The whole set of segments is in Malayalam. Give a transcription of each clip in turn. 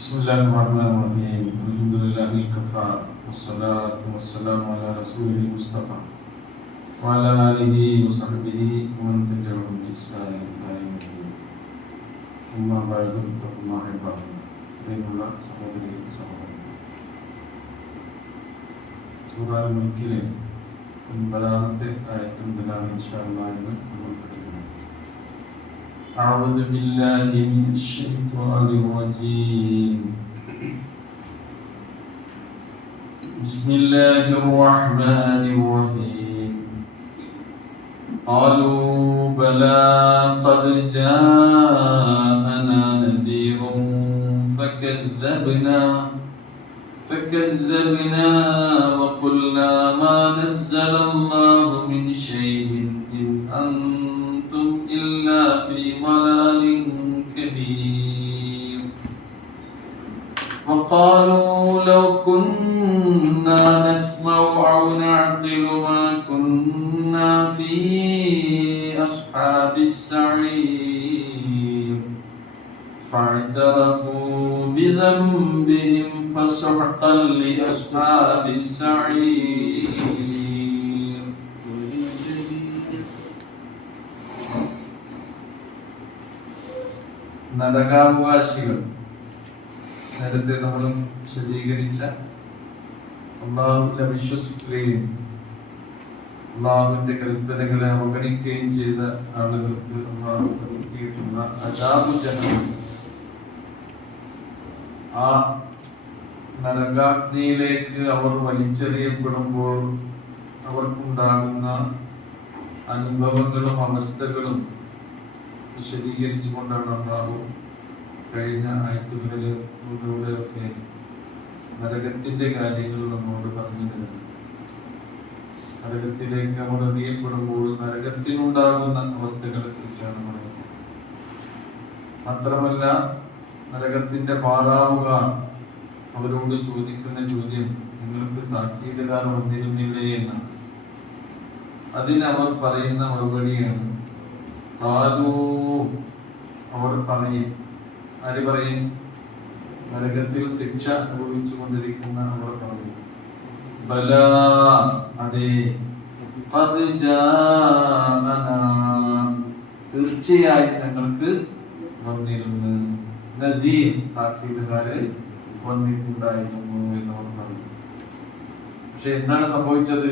بسم الله الرحمن الرحيم الحمد لله الكفى والصلاة والسلام على رسوله المصطفى وعلى آله وصحبه ومن تبعهم بإحسان إلى يوم الدين أما بعد فاتقوا الله عباد الله സഹോദരി സഹോദരൻ സൂറ മുൽക്കിലെ 9-ാമത്തെ ആയത്ത് മുതലാണ് ഇൻഷാ അല്ലാഹ് ഇന്ന് നമ്മൾ പഠിക്കുന്നത്. أعوذ بالله من الشيطان الرجيم بسم الله الرحمن الرحيم قالوا بلى قد جاءنا نذير فكذبنا وقلنا ما نزل الله من شيء إن أنتم إلا في ضلال كبير وقالوا لو كنا نسمع أو نعقل ما كنا في أصحاب السعير فاعترفوا بذنبهم فسحقا لأصحاب السعير. നരകാവകാശികൾ നേരത്തെ നമ്മളും വിശദീകരിച്ച അള്ളാഹുവിനെ വിശ്വസിക്കുകയും അള്ളാഹുവിന്റെ കൽപ്പനകളെ അവഗണിക്കുകയും ചെയ്ത ആളുകൾക്ക് അള്ളാഹു നൽകിയിട്ടുള്ള അദാബ് ജഹന്നം, ആ നരകാഗ്നിയിലേക്ക് അവർ വലിച്ചെറിയപ്പെടുമ്പോൾ അവർക്കുണ്ടാകുന്ന അനുഭവങ്ങളും അവസ്ഥകളും വിശദീകരിച്ചുകൊണ്ടാണ് അള്ളാഹു കഴിഞ്ഞ ആയത്തുകളിലൂടെയൊക്കെ നരകത്തിന്റെ കാര്യങ്ങൾ നമ്മോട് പറഞ്ഞു തരുന്നത്. നരകത്തിലേക്ക് അവർ എറിയപ്പെടുമ്പോൾ നരകത്തിനുണ്ടാകുന്ന അവസ്ഥകളെ കുറിച്ചാണ് പറയുന്നത്. മാത്രമല്ല, നരകത്തിന്റെ പാറാവുകാർ അവരോട് ചോദിക്കുന്ന ചോദ്യം, നിങ്ങൾക്ക് താക്കീതുകാർ വന്നിരുന്നില്ലേ എന്നാണ്. അതിനവർ പറയുന്ന മറുപടിയാണ് അവർ പറയും. ആര് പറയും? നരകത്തിൽ ശിക്ഷ അനുഭവിച്ചു കൊണ്ടിരിക്കുന്ന അവർ പറയും, ബലാ, അതെ, തീർച്ചയായും ഞങ്ങൾക്ക് വന്നിരുന്നു, നദീർ, താക്കീതുകാര് വന്നിട്ടുണ്ടായിരുന്നു എന്നവർ പറയും. പക്ഷെ എന്താണ് സംഭവിച്ചത്?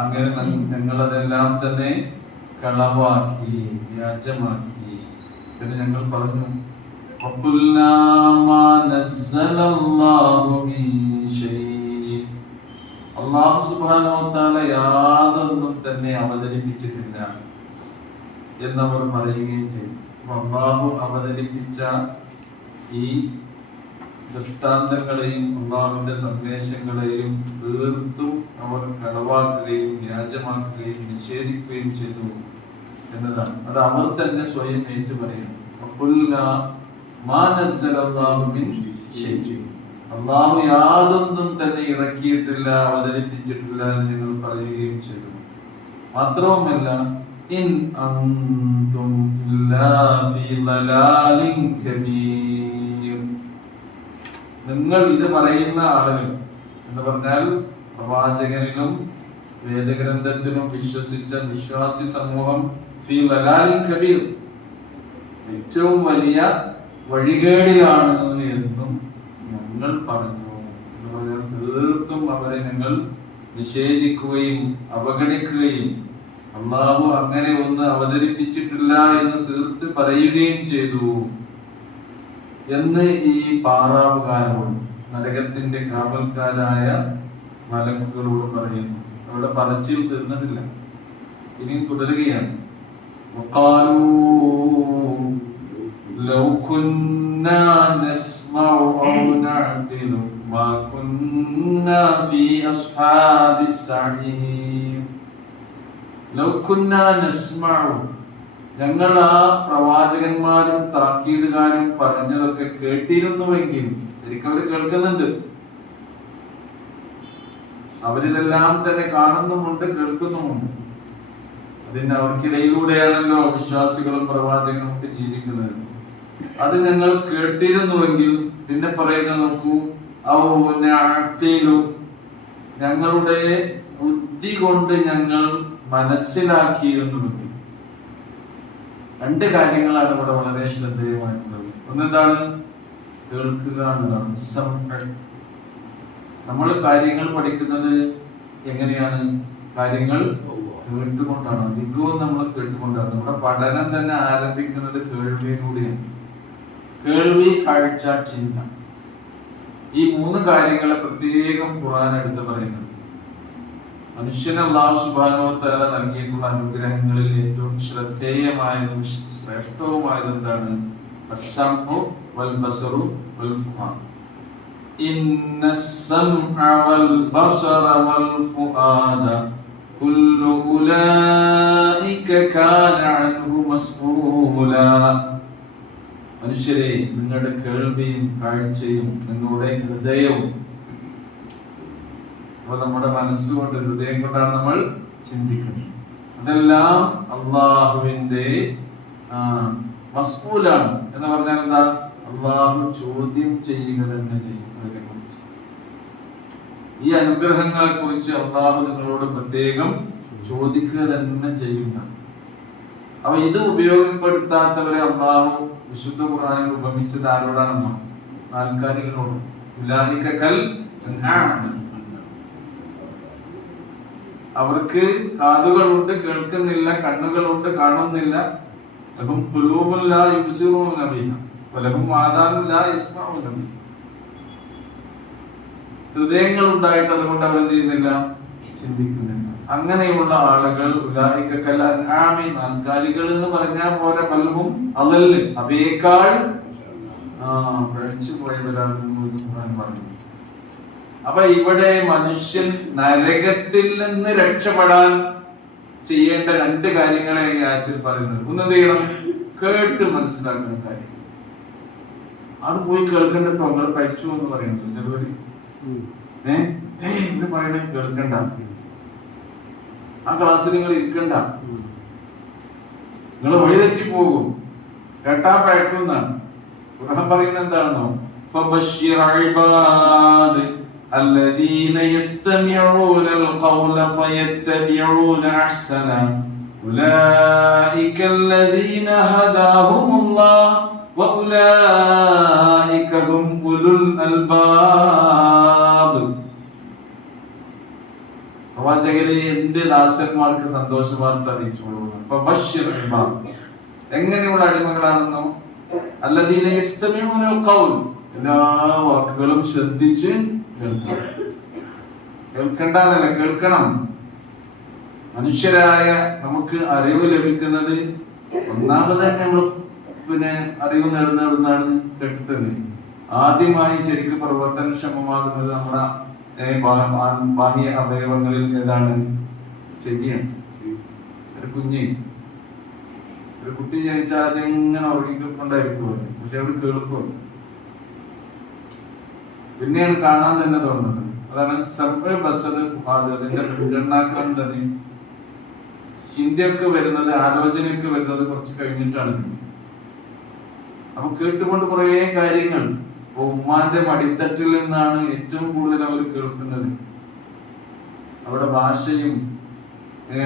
അങ്ങനെ ഞങ്ങളതെല്ലാം തന്നെ കളവാക്കി, വ്യാജമാക്കി. പിന്നെ ഞങ്ങൾ പറഞ്ഞു, അല്ലാഹു സുബ്ഹാനഹു വ തആല യാതൊന്നും തന്നെ അവതരിപ്പിച്ചിട്ടില്ല എന്നവർ പറയുകയും ചെയ്തു. അല്ലാഹു അവതരിപ്പിച്ച ഈ ദൃഷ്ടാന്തങ്ങളെയും അല്ലാഹുവിന്റെ സന്ദേശങ്ങളെയും തീർത്തും അവർ കളവാക്കുകയും വ്യാജമാക്കുകയും നിഷേധിക്കുകയും ചെയ്തു എന്നതാണ്. അത് അവർ തന്നെ സ്വയം ഏറ്റു പറയുന്നു. അല്ലാഹു യാതൊന്നും തന്നെ ഇറക്കിയിട്ടില്ല, അവതരിപ്പിച്ചിട്ടില്ല എന്ന് നിങ്ങൾ പറയുകയും ചെയ്തു. മാത്രവുമല്ല, ഇൻ അൻതും ഇല്ലാ ഫീ ളലാലിൻ കബീർ, നിങ്ങൾ ഇത് പറയുന്ന ആളുകൾ എന്ന് പറഞ്ഞാൽ പ്രവാചകനിലും വേദഗ്രന്ഥത്തിലും വിശ്വസിച്ച വിശ്വാസി സമൂഹം ഫീ ളലാലിൻ കബീർ, ഏറ്റവും വലിയ വഴികേടിലാണ് എന്നും ഞങ്ങൾ പറഞ്ഞു എന്ന് പറഞ്ഞാൽ തീർത്തും അവരെ ഞങ്ങൾ നിഷേധിക്കുകയും അവഗണിക്കുകയും അല്ലാഹു അങ്ങനെ ഒന്ന് അവതരിപ്പിച്ചിട്ടില്ല എന്ന് തീർത്ത് പറയുകയും ചെയ്തു എന്ന് ഈ പാറാവുകാരോട്, നരകത്തിന്റെ കാവൽക്കാരായ മലക്കുകളോട് പറയുന്നു. അവിടെ പറച്ചിൽ തീർന്നിട്ടില്ല, ഇനിയും തുടരുകയാണ്. ലൗ കുന്നാ നസ്മഉ ഔ നഅഖിലു മാ കുന്നാ ഫീ അസ്ഹാബിസ് സഈർ. ലൗ കുന്നാ നസ്മഉ, ഞങ്ങൾ ആ പ്രവാചകന്മാരും താക്കീതുകാരും പറഞ്ഞതൊക്കെ കേട്ടിരുന്നുവെങ്കിൽ, ശരിക്കും അവർ കേൾക്കുന്നുണ്ട്, അവരിതെല്ലാം തന്നെ കാണുന്നുമുണ്ട്, കേൾക്കുന്നുമുണ്ട്. അതിന് അവർക്കിടയിലൂടെയാണല്ലോ വിശ്വാസികളും പ്രവാചകനും ഒക്കെ ജീവിക്കുന്നത്. അത് ഞങ്ങൾ കേട്ടിരുന്നുവെങ്കിൽ പിന്നെ പറയുന്നത് നോക്കൂ, ഞങ്ങളുടെ ബുദ്ധി കൊണ്ട് ഞങ്ങൾ മനസ്സിലാക്കിയിരുന്നുവെങ്കിൽ. രണ്ട് കാര്യങ്ങളാണ് ഇവിടെ വളരെ ശ്രദ്ധേയമായിട്ടുള്ളത്. ഒന്നെന്താണ്? കേൾക്കുക എന്നതാണ്. നമ്മൾ കാര്യങ്ങൾ പഠിക്കുന്നത് എങ്ങനെയാണ്? കാര്യങ്ങൾ കേട്ടുകൊണ്ടാണ്. അധികവും നമ്മൾ കേട്ടുകൊണ്ടാണ്. നമ്മുടെ പഠനം തന്നെ ആരംഭിക്കുന്നത് കേൾവിയിലൂടെയാണ്. കേൾവി, കാഴ്ച, ചിന്ത. ഈ മൂന്ന് കാര്യങ്ങളെ പ്രത്യേകം ഖുർആൻ എടുത്ത് പറയുന്നത്. മനുഷ്യന് അല്ലാഹു സുബ്ഹാനഹു വ തആല നൽകിയിട്ടുള്ള അനുഗ്രഹങ്ങളിൽ ഏറ്റവും ശ്രദ്ധേയമായതും ശ്രേഷ്ഠവുമായത് എന്താണ്? അസ്സംഉ വൽ ബസറു വൽ ഫുആദ്. ഇന്നസ്സംഅ വൽ ബസറ വൽ ഫുആദ കുല്ലു ഉലൈക കാന അൻഹു മസ്ഊലാ. മനുഷ്യരെ, നിങ്ങളുടെ കേൾവിയും കാഴ്ചയും നിങ്ങളുടെ ഹൃദയവും, അപ്പൊ നമ്മുടെ മനസ്സുകൊണ്ട്, ഹൃദയം കൊണ്ടാണ് നമ്മൾ ചിന്തിക്കുന്നത്, അതെല്ലാം അള്ളാഹുവിന്റെ മസ്ഊലാണ്. എന്ന് പറഞ്ഞാൽ എന്താ? അള്ളാഹു ചോദ്യം ചെയ്യുക തന്നെ ചെയ്യും അതിനെ കുറിച്ച്. ഈ അനുഗ്രഹങ്ങളെ കുറിച്ച് അള്ളാഹു നിങ്ങളോട് പ്രത്യേകം ചോദിക്കുക തന്നെ ചെയ്യുന്ന. അപ്പൊ ഇത് ഉപയോഗപ്പെടുത്താത്തവരെ അള്ളാഹു വിശുദ്ധ ഖുർആനിൽ ഉപമിച്ചത് ആരോടാണെന്നോ? നാൽക്കാലികളോട്. അവർക്ക് കാതുകളുണ്ട്, കേൾക്കുന്നില്ല, കണ്ണുകളുണ്ട്, കാണുന്നില്ല. ഹൃദയങ്ങൾ ഉണ്ടായിട്ട് അതുകൊണ്ട് അവർ എന്ത് ചെയ്യുന്നില്ല? ചിന്തിക്കുന്നില്ല. അങ്ങനെയുള്ള ആളുകൾ നാൽക്കാലികൾ എന്ന് പറഞ്ഞാൽ പോലെ പലവും അതല്ല, അവയേക്കാൾ പിഴച്ചു പോയവരാണെന്ന് പറഞ്ഞു. അപ്പൊ ഇവിടെ മനുഷ്യൻ നരകത്തിൽ നിന്ന് രക്ഷപ്പെടാൻ ചെയ്യേണ്ട രണ്ട് കാര്യങ്ങളെ ഈ ആയത്തിൽ പറയുന്നത്. ഒന്ന് എന്ത് ചെയ്യണം? കേട്ട് മനസ്സിലാക്കുന്ന കാര്യം. അത് പോയി കേൾക്കേണ്ടപ്പോ നിങ്ങൾ കഴിച്ചു എന്ന് പറയുന്നത് ചെറുപടി എന്ത് പറയണേ? കേൾക്കണ്ട. ആ ക്ലാസ്സിൽ നിങ്ങൾ ഇരിക്കണ്ട. നിങ്ങൾ വഴി തെറ്റി പോകും. കേട്ടാ പഴക്കുന്നാണ് ഖുർആൻ പറയുന്നത്. എന്താണെന്നോ? فبشر عباد الذين يستمعون القول فيتبعون احسنه اولئك الذين هداهم الله واولئك هم اولو الالباب. പ്രവാചകരെ, എന്റെ ദാസന്മാർക്ക് സന്തോഷ വാർത്ത അറിയിച്ചോളൂ. എങ്ങനെയുള്ള അടിമകളാണെന്നോ? അല്ലദീന യസ്തമിഊനൽ ഖൗൽ, എല്ലാ വാക്കുകളും ശ്രദ്ധിച്ച് കേൾക്കണ്ടെന്നല്ല, കേൾക്കണം. മനുഷ്യരായ നമുക്ക് അറിവ് ലഭിക്കുന്നത് ഒന്നാമത് നമ്മൾ അറിവ് നേടുന്നതാണ് കേട്ടിട്ടുണ്ട്. ആദ്യമായി ശരിക്കും പ്രവർത്തനക്ഷമമാകുന്നത് നമ്മുടെ ബാഹ്യ അവയവങ്ങളിൽ ഏതാണ്? ചെവിയാണ്. ഒരു കുട്ടി ജനിച്ചാൽ അതെങ്ങനെ ഉറങ്ങിക്കൊണ്ടായിരിക്കും, പക്ഷെ അവർ കേൾക്കും. പിന്നെയാണ് കാണാൻ തന്നെ തോന്നുന്നത്. അതാണ് അതിന്റെ മുൻഗണനാക്രമം തന്നെ. ചിന്തയൊക്കെ വരുന്നത്, ആലോചനയൊക്കെ വരുന്നത് കുറച്ച് കഴിഞ്ഞിട്ടാണ്. അപ്പൊ കേട്ടുകൊണ്ട് കുറെ കാര്യങ്ങൾ. ഉമ്മാന്റെ മടിത്തട്ടിൽ നിന്നാണ് ഏറ്റവും കൂടുതൽ അവർ കേൾക്കുന്നത്. അവിടെ ഭാഷയും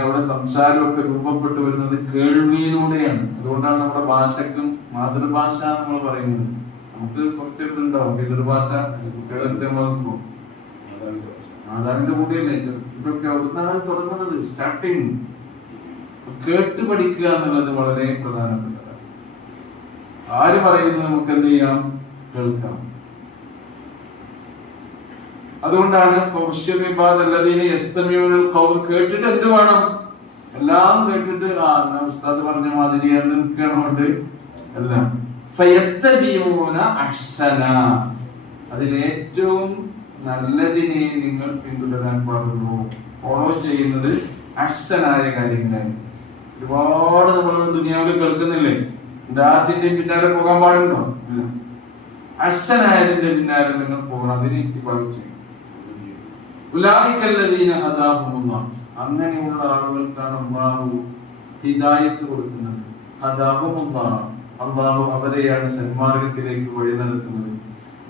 അവിടെ സംസാരവും ഒക്കെ രൂപപ്പെട്ടു വരുന്നത് കേൾവിയിലൂടെയാണ്. അതുകൊണ്ടാണ് നമ്മുടെ ഭാഷക്കും മാതൃഭാഷ നമ്മൾ പറയുന്നത്. നമുക്ക് കുറച്ചിട്ടുണ്ടാവും പിതൃഭാഷ, കുട്ടികളെ നോക്കും മാതാവിന്റെ കൂടെയല്ലേ ഇതൊക്കെ അവിടുന്നാണ് തുടങ്ങുന്നത്. സ്റ്റാർട്ടിങ് കേട്ട് പഠിക്കുക എന്നുള്ളത് വളരെ പ്രധാനപ്പെട്ടതാണ്. ആര് പറയുന്നു നമുക്ക് എന്ത് ചെയ്യാം? കേൾക്കാം. അതുകൊണ്ടാണ് കേട്ടിട്ട് എന്ത് വേണം? എല്ലാം കേട്ടിട്ട് ഉസ്താദ് പറഞ്ഞ മാതിരി നിൽക്കണോണ്ട് എല്ലാം അതിലേറ്റവും നല്ലതിനെ നിങ്ങൾ പിന്തുടരാൻ പാടുള്ളൂ. ഫോളോ ചെയ്യുന്നത് അഹ്സനായ കാര്യങ്ങളാണ്. ഒരുപാട് നമ്മൾ ദുനിയാവിൽ കേൾക്കുന്നില്ലേ? ദാറ്റിന്റെ പിന്നാലെ പോകാൻ പാടുണ്ടോ? ഇല്ല. അഹ്സനായതിന്റെ പിന്നാലെ നിങ്ങൾ പോകണം. അതിനെ ഇത്തിബാഅ് ചെയ്യണം. ഉലൈക അല്ലദീന ഹദാഹുമുല്ലാഹ്, അങ്ങനെയുള്ള ആളുകൾക്കാണ് അല്ലാഹു ഹിദായത്ത് കൊടുക്കുന്നത്. ഹദാഹുമുല്ലാഹ്, അല്ലാഹു അവരെയാണ് സന്മാർഗത്തിലേക്ക് വഴി നടത്തുന്നത്.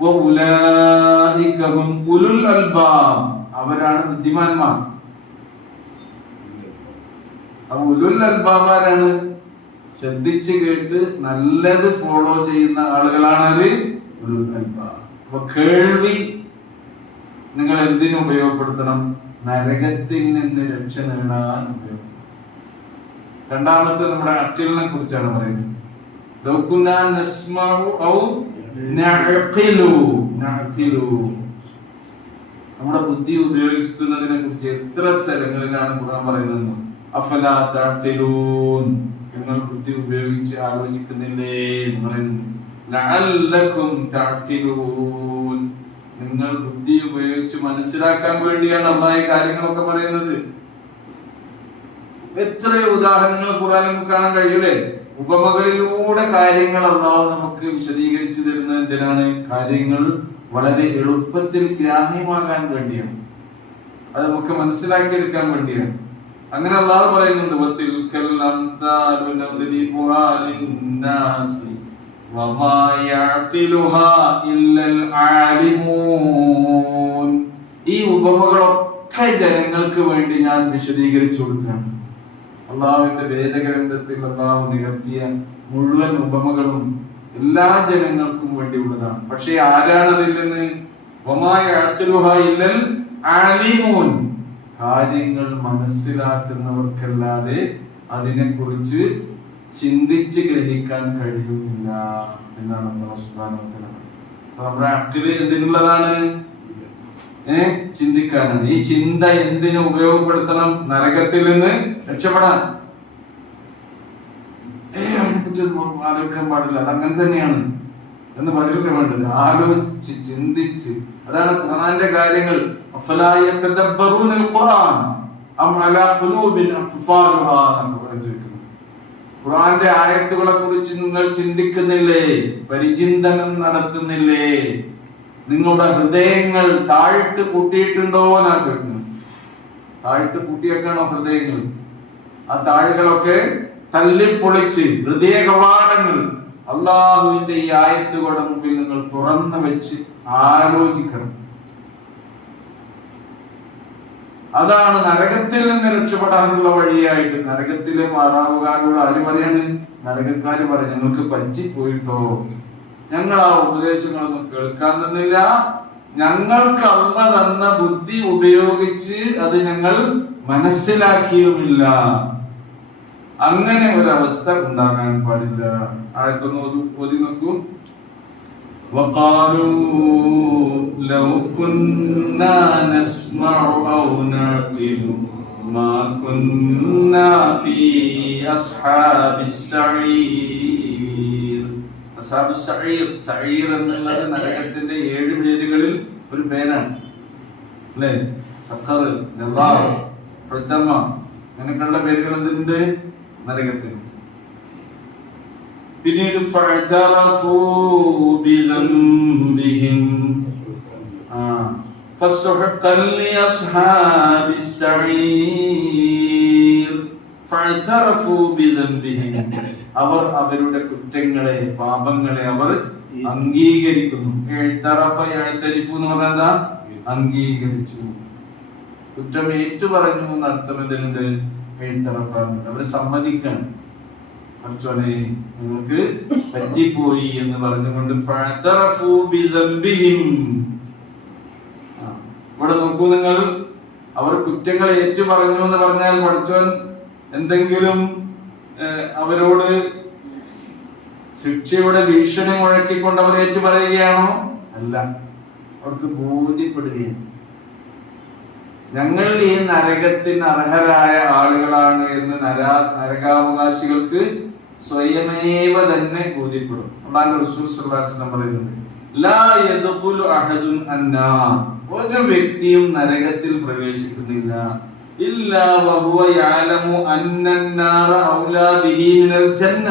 വഉലൈക ഹും ഉലുൽ അൽബാബ്, അവരാണ് ബുദ്ധിമാന്മാർ. ഉലുൽ അൽബാബാരാണ്? ശ്രദ്ധിച്ച് കേട്ട് നല്ലത് ഫോളോ ചെയ്യുന്ന ആളുകളാണ് ഉലുൽ അൽബാബ്. അപ്പൊ കേൾവി നിങ്ങൾ എന്തിനു ഉപയോഗപ്പെടുത്തണം? നരകത്തിൽ നിന്ന് രക്ഷ നേടാൻ ഉപയോഗം. രണ്ടാമത്തെ നമ്മുടെ അഖിലിനെ കുറിച്ചാണ് പറയുന്നത്. നമ്മുടെ ബുദ്ധി ഉപയോഗിക്കുന്നതിനെ കുറിച്ച് എത്ര സ്ഥലങ്ങളിലാണ് ഖുർആൻ പറയുന്നത്? അഫലാ തഅഖിലൂൻ, നിങ്ങൾ ബുദ്ധി ഉപയോഗിച്ച് ആലോചിക്കുന്നില്ലേ എന്ന് പറയുന്നു. ലഅല്ലകും തഅഖിലൂൻ, നിങ്ങൾ ബുദ്ധി ഉപയോഗിച്ച് മനസ്സിലാക്കാൻ വേണ്ടിയാണ് അല്ലാഹ് ഈ കാര്യങ്ങളൊക്കെ പറയുന്നത്. എത്ര ഉദാഹരണങ്ങൾ ഖുർആനിൽ നമുക്ക് കാണാൻ കഴിയൂലേ? ഉപമകളിലൂടെ കാര്യങ്ങൾ അല്ലാഹു നമുക്ക് വിശദീകരിച്ചു തരുന്നത് എന്തിനാണ്? കാര്യങ്ങൾ വളരെ എളുപ്പത്തിൽ ഗ്രാഹ്യമാകാൻ വേണ്ടിയാണ്, അത് നമുക്ക് മനസ്സിലാക്കിയെടുക്കാൻ വേണ്ടിയാണ്. അങ്ങനെ അല്ലാഹു പറയുന്നുണ്ട്, വതിൽകൽ അംസാലു നദ്രിബുഹാ ലിന്നാസി വമാ യഅഖിലുഹാ ഇല്ലൽ ആലിമൂൻ. ഈ ഉപമകളൊക്കെ ജനങ്ങൾക്ക് വേണ്ടി ഞാൻ വിശദീകരിച്ചു കൊടുക്കുകയാണ്. അള്ളാഹുവിന്റെ വേദഗ്രന്ഥത്തിൽ അള്ളാഹു നികത്തിയ മുഴുവൻ ഉപമകളും എല്ലാ ജനങ്ങൾക്കും വേണ്ടിയുള്ളതാണ്. പക്ഷെ ആരാണ് അതിൽ നിന്ന്? വമാ യഅഖിലുഹാ ഇല്ലൽ ആലിമൂൻ, കാര്യങ്ങൾ മനസ്സിലാക്കുന്നവർക്കല്ലാതെ അതിനെക്കുറിച്ച് ചിന്തിച്ച് ഗ്രഹിക്കാൻ കഴിയുന്നില്ല എന്നാണ് അല്ലാഹു സുബ്ഹാനഹു വ തആല. നമ്മുടെ അഖിൽ എന്തിനുള്ളതാണ്? ചിന്തിക്കാനാണ്. ഈ ചിന്ത എന്തിനു ഉപയോഗപ്പെടുത്തണം? നരകത്തിൽ നിന്ന് രക്ഷപ്പെടാൻ. അതിനെപ്പറ്റി ആലോചിക്കാൻ പാടില്ല, അത് അങ്ങനെ തന്നെയാണ് എന്ന് പറയുക വേണ്ടത്. ആലോചിച്ച് ചിന്തിച്ച്, അതാണ് ഖുർആന്റെ കാര്യങ്ങൾ. അഫലാ യതദബ്ബറൂനൽ ഖുർആൻ അം അലാ ഖുലൂബിൻ അഖ്ഫാലുഹാ എന്ന് പറഞ്ഞിരിക്കുന്നു. ഖുർആന്റെ ആയത്തുകളെ കുറിച്ച് നിങ്ങൾ ചിന്തിക്കുന്നില്ലേ? പരിചിന്തനം നടത്തുന്നില്ലേ? നിങ്ങളുടെ ഹൃദയങ്ങൾ താഴ്ത്ത് കൂട്ടിയിട്ടുണ്ടോ എന്നാണ് കേൾക്കുന്നത്. താഴ്ത്ത് കൂട്ടിയൊക്കെയാണോ ഹൃദയങ്ങൾ? ആ താഴുകളൊക്കെ തല്ലിപ്പൊളിച്ച് ഹൃദയ കവാടങ്ങൾ അള്ളാഹുവിന്റെ ഈ ആയത്തുകളുടെ മുമ്പിൽ നിങ്ങൾ തുറന്നു വെച്ച് ആലോചിക്കണം. അതാണ് നരകത്തിൽ നിന്ന് രക്ഷപ്പെടാനുള്ള വഴിയായിട്ട്. നരകത്തിലെ മാറാവുകാരോട് ആര് പറയാണ്? നരകക്കാര് പറയും, ഞങ്ങൾക്ക് പറ്റിപ്പോയിട്ടോ, ഞങ്ങൾ ആ ഉപദേശങ്ങളൊന്നും കേൾക്കാൻ തന്നില്ല, ഞങ്ങൾക്ക് അല്ലാഹ് തന്ന ബുദ്ധി ഉപയോഗിച്ച് അത് ഞങ്ങൾ മനസ്സിലാക്കിയുമില്ല. അങ്ങനെ ഒരവസ്ഥ ഉണ്ടാകാൻ പാടില്ല. ആയത്തൊന്ന് ഓതി നോക്കൂ. وقالوا لو كنا نسمع أو نعقل ما كنا في أصحاب السعير. അസ്ഹാബു സഈർ, സഈർ എന്നുള്ളത് നരകത്തിന്റെ 7 പേരുകളിൽ ഒരു പേരാണ് അല്ലേ? സഖർ, നവാർ, പ്രഥമ, അങ്ങനെയുള്ള പേരുകൾ എന്തുണ്ട് നരകത്തിന്. പിന്നീട് ഫഅതറഫൂ ബിദംബിഹിം ഫസ്ഹഖൻ ലിഅസ്ഹാബിസ് സഈർ. ഫഅതറഫൂ ബിദംബിഹിം, അവർ അവരുടെ കുറ്റങ്ങളെ, പാപങ്ങളെ അവർ അംഗീകരിക്കുന്നു. എഴുത്തറഫ എഴുത്തരിഫു എന്ന് പറഞ്ഞാൽ അംഗീകരിച്ചു, കുറ്റം ഏറ്റു പറഞ്ഞു എന്ന് അർത്ഥം. എന്തുണ്ട്? എഴുത്തറഫ, അവർ സമ്മതിക്കാൻ, അർച്ചോനെ നിങ്ങൾക്ക് പറ്റിപ്പോയി എന്ന് പറഞ്ഞുകൊണ്ട് ഫഅതറഫൂ ബിദംബിഹിം. ഇവിടെ നോക്കൂ നിങ്ങൾ, അവർ കുറ്റങ്ങൾ ഏറ്റു പറഞ്ഞു എന്ന് പറഞ്ഞാൽ പഠിച്ചോൻ എന്തെങ്കിലും അവരോട് ശിക്ഷയുടെ ഭീഷണി മുഴക്കിക്കൊണ്ട് അവർ ഏറ്റു പറയുകയാണോ? അല്ല, അവർക്ക് ബോധ്യപ്പെടുകയാണ് ഞങ്ങൾ ഈ നരകത്തിന് അർഹരായ ആളുകളാണ് എന്ന് നരകാവകാശികൾക്ക് സ്വയമേവ തന്നെ ബോധ്യപ്പെടും. അല്ലാഹുവിന്റെ റസൂൽ സ്വല്ലല്ലാഹു അലൈഹി വസല്ലം പറയുന്നത്, ലാ യദ്ഖുലു അഹദുൻ അന്നാർ, ഒരു വ്യക്തിയും നരകത്തിൽ പ്രവേശിക്കുന്നില്ല, ഇല്ലാ വഹുവ യഅലമു അന്നന്നാറ ഔലാ ബിഹി മിനൽ ജന്ന,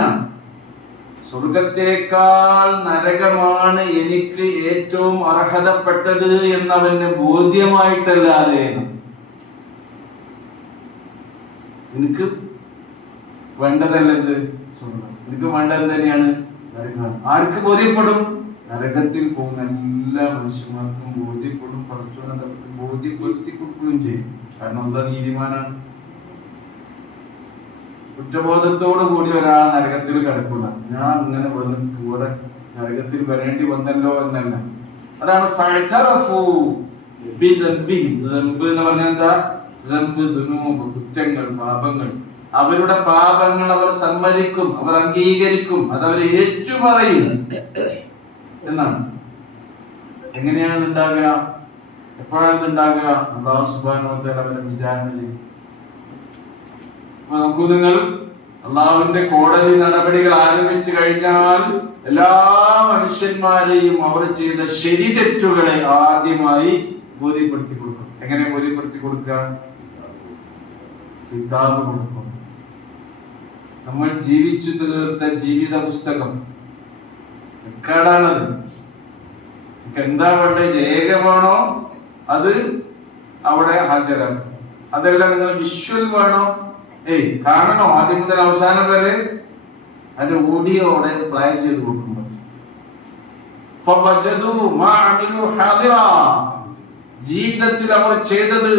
സ്വർഗ്ഗത്തേക്കാൾ നരകമാണ് എനിക്ക് ഏറ്റവും അർഹതപ്പെട്ടത് എന്നവന് ബോധ്യമായിട്ടല്ലാതെ. എനിക്ക് വേണ്ടതല്ല എന്ത്? സ്വർഗം. എനിക്ക് വേണ്ടത് തന്നെയാണ് നരകം. ആർക്ക് ബോധ്യപ്പെടും? നരകത്തിൽ പോകുന്ന എല്ലാ മനുഷ്യന്മാർക്കും ബോധ്യപ്പെടും. പടച്ചോനെ ബോധ്യപ്പെടുത്തി കൊടുക്കുകയും ചെയ്യും. കാരണം എന്താ? നീതിമാനാണ്. കുറ്റബോധത്തോടു കൂടി ഒരാൾ നരകത്തിൽ കിടക്കുക. ഞാൻ ഇങ്ങനെ കൂടെ നരകത്തിൽ വരേണ്ടി വന്നല്ലോ എന്നല്ല. അതാണ് എന്ന് പറഞ്ഞാൽ എന്താ? കുറ്റങ്ങൾ, പാപങ്ങൾ. അവരുടെ പാപങ്ങൾ അവർ സമ്മതിക്കും, അവർ അംഗീകരിക്കും, അതവർ ഏറ്റുപറയും എന്നാണ്. എങ്ങനെയാണ് ഉണ്ടാകുക? എപ്പോഴാണ് ഉണ്ടാകുക? അല്ലാഹു സുബ്ഹാനഹു വ തആല അവരെ വിചാരണ ചെയ്യും. നോക്കൂ നിങ്ങൾ, അള്ളാഹുവിന്റെ കോടതി നടപടികൾ ആരംഭിച്ചു കഴിഞ്ഞാൽ എല്ലാ മനുഷ്യന്മാരെയും അവർ ചെയ്ത ശരി തെറ്റുകളെ ആദ്യമായി ബോധ്യപ്പെടുത്തി കൊടുക്കും. എങ്ങനെ ബോധ്യപ്പെടുത്തി കൊടുക്കുക? കിതാബ് കൊടുക്കും. നമ്മൾ ജീവിച്ചു തീർത്ത ജീവിത പുസ്തകം റെക്കോർഡാണത്. എന്താ വേണ്ട? രേഖ വേണോ? അത് അവിടെ ഹാജരാക്കും. അതല്ല നിങ്ങൾ വിഷ്വൽ വേണോ? കാണണോ? ആദ്യം മുതൽ അവസാനം വരെ അതിന്റെ ഓഡിയോടെ പ്ലേ ചെയ്ത് കൊടുക്കുമ്പോൾ ജീവിതത്തിൽ അവർ ചെയ്തത്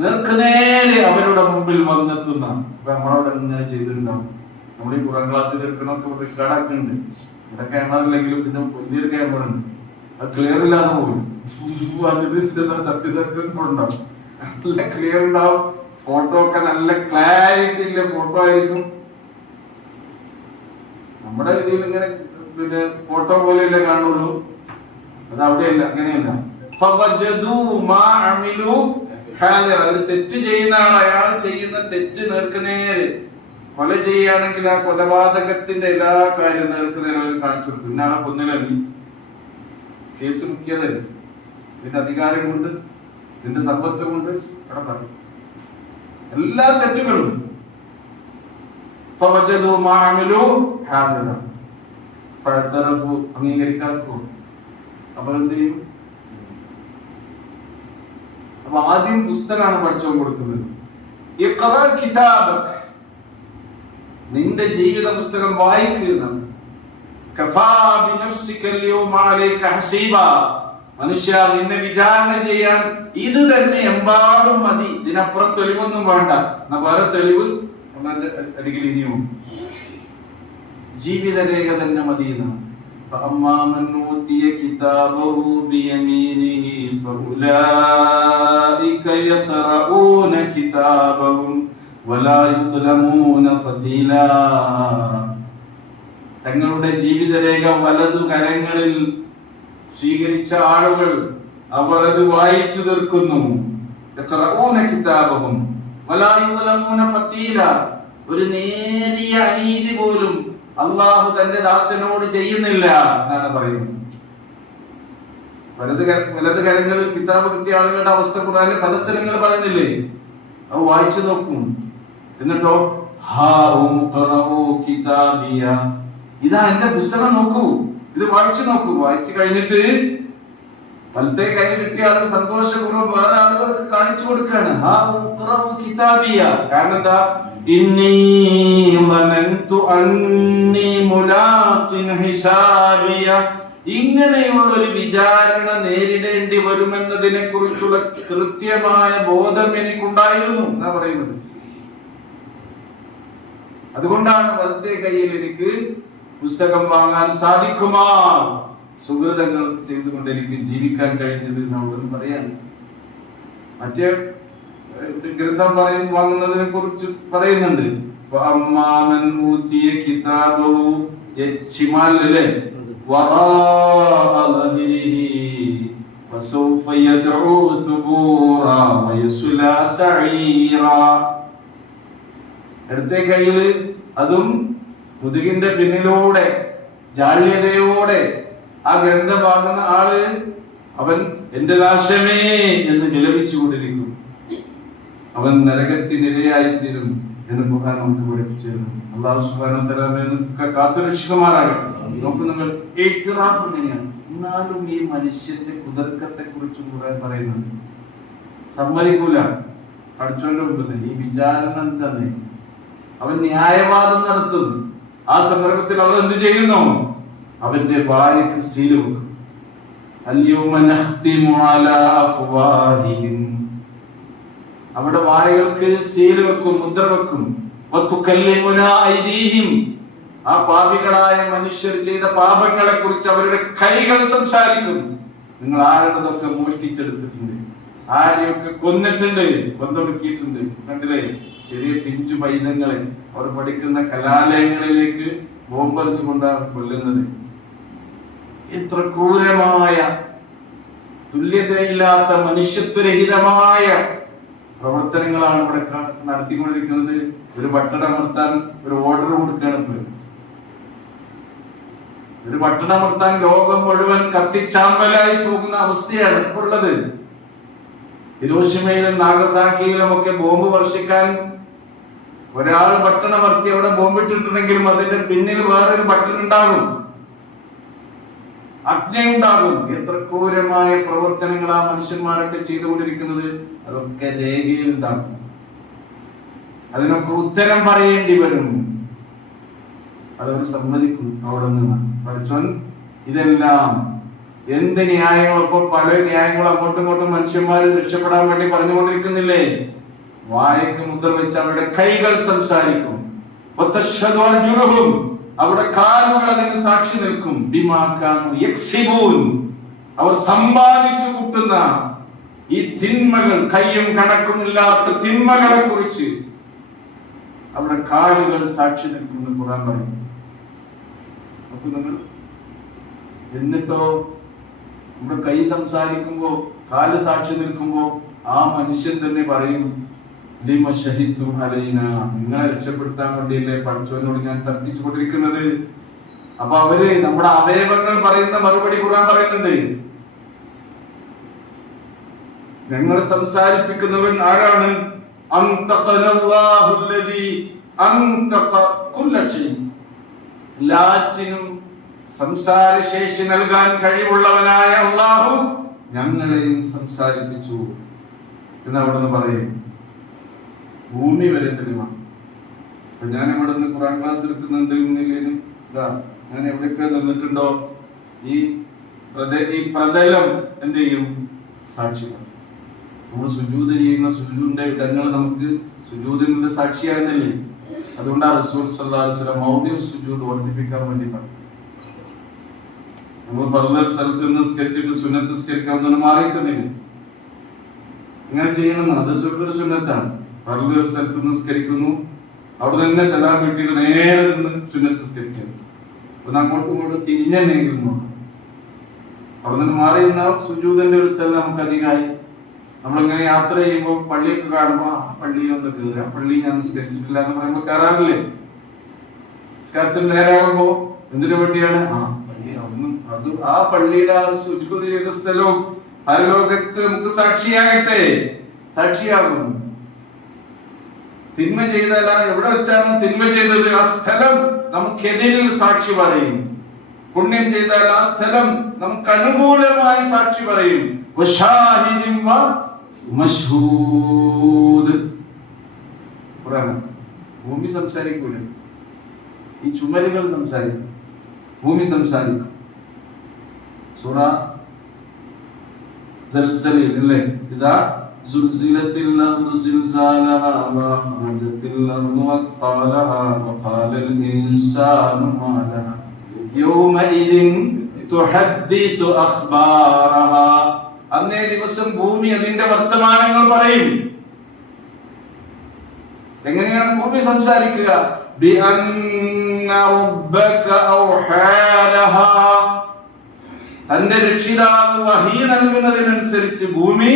നേർക്കുനേരെ അവരുടെ മുമ്പിൽ വന്നെത്തുന്ന. അപ്പൊ നമ്മളവിടെ ഇങ്ങനെ ചെയ്തിട്ടുണ്ടാവും. നമ്മൾ ഈ പുറം ക്ലാസ്സിൽ എടുക്കണമൊക്കെ റെക്കോർഡാക്കുന്നുണ്ട്. ഇവിടെ ക്യാമറ ഇല്ലെങ്കിലും പിന്നെ വലിയൊരു ക്യാമറ ഉണ്ട്. അത് ക്ലിയർ ഇല്ലാതെ പോകും. തപ്പി തപ്പിണ്ടാവും. നല്ല ക്ലിയർ ഉണ്ടാവും. ഫോട്ടോ ഒക്കെ നല്ല ക്ലാരിറ്റി ഉള്ള ഫോട്ടോ ആയിരിക്കും. നമ്മുടെ രീതിയിൽ ഇങ്ങനെ പിന്നെ ഫോട്ടോ പോലെയല്ലേ കാണുള്ളൂ. അത് അവിടെയല്ല, അങ്ങനെയല്ല. അത് തെറ്റ് ചെയ്യുന്ന ആൾ, അയാൾ ചെയ്യുന്ന തെറ്റ് നേർക്കുനേരെ. കൊല ചെയ്യുകയാണെങ്കിൽ ആ കൊലപാതകത്തിന്റെ എല്ലാ കാര്യവും നേർക്കുനേരെ അവർ കാണിച്ചു കൊടുക്കും. ഇന്നാളെ കൊന്നിലല്ല, കേസ് മുഖ്യതല്ല, ഇതിന്റെ അധികാരം കൊണ്ട്, ഇതിന്റെ സമ്പത്ത് കൊണ്ട് അവിടെ പറയും എല്ലാ തെറ്റുകളും. അംഗീകരിക്കാത്തോ? അപ്പൊ എന്ത് ചെയ്യും? അപ്പൊ ആദ്യം പുസ്തകമാണ് പഠിച്ചോ കൊടുക്കുന്നത്. നിന്റെ ജീവിത പുസ്തകം വായിക്കുക. മനുഷ്യ, നിന്നെ വിചാരണ ചെയ്യാൻ ഇത് തന്നെ എമ്പാടും മതി. ഇതിനപ്പുറം തെളിവൊന്നും വേണ്ട. വേറെ തെളിവ് അരികിൽ ഇനിയും ജീവിത രേഖ തന്നെ മതി എന്നാണ്. തങ്ങളുടെ ജീവിതരേഖ വലതു കരങ്ങളിൽ സ്വീകരിച്ച ആളുകൾ അവർ അത് വായിച്ചു തീർക്കുന്നു. ഒരു നേരിയ അനീതി പോലും അള്ളാഹു തന്റെ ദാസനോട് ചെയ്യുന്നില്ല എന്നാണ് പറയുന്നത്. വലത് കരങ്ങളിൽ കിതാബ് കിട്ടിയ ആളുകളുടെ അവസ്ഥ ഖുർആനിൽ പല സ്ഥലങ്ങൾ പറയുന്നില്ലേ? അത് വായിച്ചു നോക്കും. എന്നിട്ടോ ഇതാ എന്റെ പുസ്തകം നോക്കൂ, ഇത് വായിച്ചു നോക്കൂ. വായിച്ചു കഴിഞ്ഞിട്ട് വലത്തെ കൈ കിട്ടിയ ആൾ സന്തോഷപൂർവ്വം വേറെ ആളുകൾക്ക് കാണിച്ചു കൊടുക്കുകയാണ്. കാരണം എന്താ? ഇങ്ങനെയുള്ള ഒരു വിചാരണ നേരിടേണ്ടി വരുമെന്നതിനെ കുറിച്ചുള്ള കൃത്യമായ ബോധം എനിക്കുണ്ടായിരുന്നു എന്നാ പറയുന്നത്. അതുകൊണ്ടാണ് വലത്തെ കയ്യിൽ എനിക്ക് പുസ്തകം വാങ്ങാൻ സാധിക്കുമാ, സുഹൃതങ്ങൾ ചെയ്തുകൊണ്ട് എനിക്ക് ജീവിക്കാൻ കഴിഞ്ഞത് എന്നോട് പറയാൻ. മറ്റേ ഗ്രന്ഥം വാങ്ങുന്നതിനെ കുറിച്ച് പറയുന്നുണ്ട്. ഇടത്തെ കയ്യില് അതും മുതുകിന്റെ പിന്നിലൂടെ ജാള്യതയോടെ ആ ഗ്രന്ഥം വാങ്ങുന്ന ആള് അവൻ എന്റെ നാശമേ എന്ന് വിലപിച്ചുകൊണ്ടിരിക്കും. അവൻ നരകത്തിനിരയായിത്തീരും എന്ന് ഖുർആൻ നമുക്ക് പഠിപ്പിച്ചിരുന്നു. അല്ലാഹു സുബ്ഹാനഹു വ തആല കാത്തുരക്ഷിക്കുമാറാകട്ടെ. നോക്കൂ നിങ്ങൾ, ഇഖ്തിറാഫ് എങ്ങനെയാണ്? എന്നാലും ഈ മനുഷ്യന്റെ കുതർക്കത്തെ കുറിച്ച് ഖുർആൻ പറയുന്നുണ്ട്. സമ്മതിക്കൂല. പഠിച്ചോന്റെ മുമ്പിൽ ഈ വിചാരണ തന്നെ അവൻ ന്യായവാദം നടത്തും. ആ സന്ദർഭത്തിൽ അവൾ എന്ത് ചെയ്യുന്നു? അവന്റെ വായ്ക്ക് സീൽ വെക്കും. അവിടെ വായകൾക്ക് സീൽ വെക്കും, മുദ്ര വെക്കും. ആ പാപികളായ മനുഷ്യർ ചെയ്ത പാപങ്ങളെ കുറിച്ച് അവരുടെ കൈകൾ സംസാരിക്കും. നിങ്ങൾ ആരുടേതൊക്കെ മോഷ്ടിച്ചെടുത്തിട്ടുണ്ട്, ആരെയൊക്കെ കൊന്നിട്ടുണ്ട്, കൊന്നൊടുക്കിയിട്ടുണ്ട്. കണ്ടില്ലേ? ചെറിയ പിഞ്ചു പൈതങ്ങളെ അവർ പഠിക്കുന്ന കലാലയങ്ങളിലേക്ക് ബോംബെറിഞ്ഞുകൊണ്ടാണ് കൊല്ലുന്നത്. എത്ര ക്രൂരമായ, തുല്യതയില്ലാത്ത, മനുഷ്യത്വരഹിതമായ പ്രവർത്തനങ്ങളാണ് ഇവിടെ നടത്തിക്കൊണ്ടിരിക്കുന്നത്. ഒരു പട്ടണമർത്താൻ ഒരു ഓർഡർ കൊടുക്കുകയാണ്. ഒരു പട്ടണമർത്താൻ ലോകം മുഴുവൻ കത്തിച്ചാമ്പലായി പോകുന്ന അവസ്ഥയാണ് ഇപ്പോൾ ഉള്ളത്. ഹിരോഷിമയിലും നാഗസാക്കിയിലും ഒക്കെ ബോംബ് വർഷിക്കാൻ ഒരാൾ പട്ടണമർത്തി അവിടെ ബോംബിട്ടിട്ടുണ്ടെങ്കിലും അതിന്റെ പിന്നിൽ വേറൊരു പട്ടണം ഉണ്ടാകും, അഗ്നിയുണ്ടാകും. എത്ര ക്രൂരമായ പ്രവർത്തനങ്ങൾ ആ മനുഷ്യന്മാരൊക്കെ ചെയ്തുകൊണ്ടിരിക്കുന്നത്. അതൊക്കെ രേഖയിൽ ഉണ്ടാകും. അതിനൊക്കെ ഉത്തരം പറയേണ്ടി വരും. അതവർ സമ്മതിക്കും. അവിടെ നിന്ന് പഠിച്ചോൻ ഇതെല്ലാം എന്ത് ന്യായങ്ങളൊപ്പം പല ന്യായങ്ങളും അങ്ങോട്ടും ഇങ്ങോട്ടും മനുഷ്യന്മാര് രക്ഷപ്പെടാൻ വേണ്ടി പറഞ്ഞുകൊണ്ടിരിക്കുന്നില്ലേ? വായക്ക് മുദ്ര വെച്ച് അവരുടെ കൈകൾ സംസാരിക്കും. അവിടെ കാലുകൾ അതിന് സാക്ഷി നിൽക്കും. അവർ സമ്പാദിച്ചു കൂട്ടുന്ന ഈ തിന്മകൾ, കയ്യും കണക്കുമില്ലാത്ത തിന്മകളെ കുറിച്ച് അവിടെ കാലുകൾ സാക്ഷി നിൽക്കുന്നു ഖുർആൻ പറയും. എന്നിട്ടോ നമ്മുടെ കൈ സംസാരിക്കുമ്പോ, കാല് സാക്ഷി നിൽക്കുമ്പോ ആ മനുഷ്യൻ തന്നെ പറയും, ലിമ ശഹിദും അലൈനാ, നിങ്ങളെ രക്ഷപ്പെടുത്താൻ വേണ്ടിയല്ലേ പഠിച്ചവനോട് ഞാൻ തർക്കിച്ചുകൊണ്ടിരിക്കുന്നത്. അപ്പൊ അവര് നമ്മുടെ അവയവങ്ങൾ പറയുന്ന മറുപടി ഖുർആൻ പറയുന്നുണ്ട്. ഞങ്ങൾ സംസാരിപ്പിക്കുന്നവൻ ആരാണ്? എല്ലാറ്റിനും സംസാരശേഷി നൽകാൻ കഴിവുള്ളവനായ അല്ലാഹു ഞങ്ങളെയും സംസാരിപ്പിച്ചു എന്ന് അവിടെ നിന്ന് പറയും. ഭൂമി വരെ തെളിവാണ്. അപ്പൊ ഞാൻ ഇവിടെ നിന്ന് ഖുർആൻ ക്ലാസ് എടുക്കുന്നുണ്ടെങ്കിലും ഞാൻ എവിടെയൊക്കെ നിന്നിട്ടുണ്ടോ ഈ പ്രതലം എന്ത് ചെയ്യും? സാക്ഷിയാണ്. നമ്മൾ സുജൂദ് ചെയ്യുന്ന സുജൂദിന്റെ ഇടങ്ങൾ നമുക്ക് സുജൂദിന്റെ സാക്ഷിയാകുന്നില്ലേ? അതുകൊണ്ടാണ് റസൂൽ സല്ലല്ലാഹു അലൈഹി വസല്ലം മൗദിഉ സുജൂദ് വർദ്ധിപ്പിക്കാൻ വേണ്ടി പറഞ്ഞു. നമ്മൾ ഫർദർ സ്ഥലത്ത് നിന്ന് സ്കെച്ചിട്ട് സുന്നത്ത് സ്കരിക്കാവുന്ന മാറിയിട്ടുണ്ടെങ്കിൽ ഇങ്ങനെ ചെയ്യണം. അത് ഒരു സുന്നത്താണ്. ഫർദർ സ്ഥലത്ത് നിന്ന് സ്കരിക്കുന്നു, അവിടെ തന്നെ സലാം വീട്ടിൽ നേരെ നിന്ന് സുന്നത്ത് സ്കരിക്കുന്നു. അപ്പൊ അങ്ങോട്ടും ഇങ്ങോട്ടും തിരിഞ്ഞെന്നെങ്കിൽ അവിടെ നിന്ന് മാറി നിന്ന സുജൂദിന്റെ ഒരു സ്ഥലം നമുക്ക് അധികമായി. നമ്മളിങ്ങനെ യാത്ര ചെയ്യുമ്പോൾ പള്ളിയൊക്കെ കാണുമ്പോ ആ പള്ളിയിൽ ഒന്ന് കയറുക, പള്ളി ഞാൻ നിസ്കരിച്ചിട്ടില്ല എന്ന് പറയുമ്പോ കയറാറില്ലേ? നിസ്കാരത്തിന് നേരാകുമ്പോ എന്തിനു വേണ്ടിയാണ്? അത് ആ പള്ളിയുടെ ആ സുജൂദ് ചെയ്ത സ്ഥലവും പരലോകത്ത് നമുക്ക് സാക്ഷിയാകട്ടെ, സാക്ഷിയാകും. തിന്മ ചെയ്താൽ എവിടെ വെച്ചാണ് തിന്മ ചെയ്തത് ആ സ്ഥലം നമുക്കെതിരിൽ സാക്ഷി പറയും. പുണ്യം ചെയ്താൽ ആ സ്ഥലം നമുക്ക് അനുകൂലമായി സാക്ഷി പറയും. ഭൂമി സംസാരിക്കൂല, ഈ ചുമരുകൾ സംസാരിക്കും, ഭൂമി സംസാരിക്കും. സൂറ സൽസലയിൽ അല്ലേ? ഇതാ സുൽസിലത്തിൽ അർദു സിൽസാലഹാ വഅഖ്റജത്തിൽ അർദു വഖാലഹാ വഖാലൽ ഇൻസാനു മാ ലഹാ യൗമഇദിൻ തുഹദ്ദിസു അഖ്ബാറഹാ. അന്നേ ദിവസം ഭൂമി അതിന്റെ വർത്തമാനങ്ങൾ പറയും. എങ്ങനെയാണ് ഭൂമി സംസാരിക്കുക? ബിഅന്ന റബ്ബക ഔഹാ ലഹാ, തന്റെ രക്ഷിതാവ് വഹീ നൽകുന്നതിനനുസരിച്ച് ഭൂമി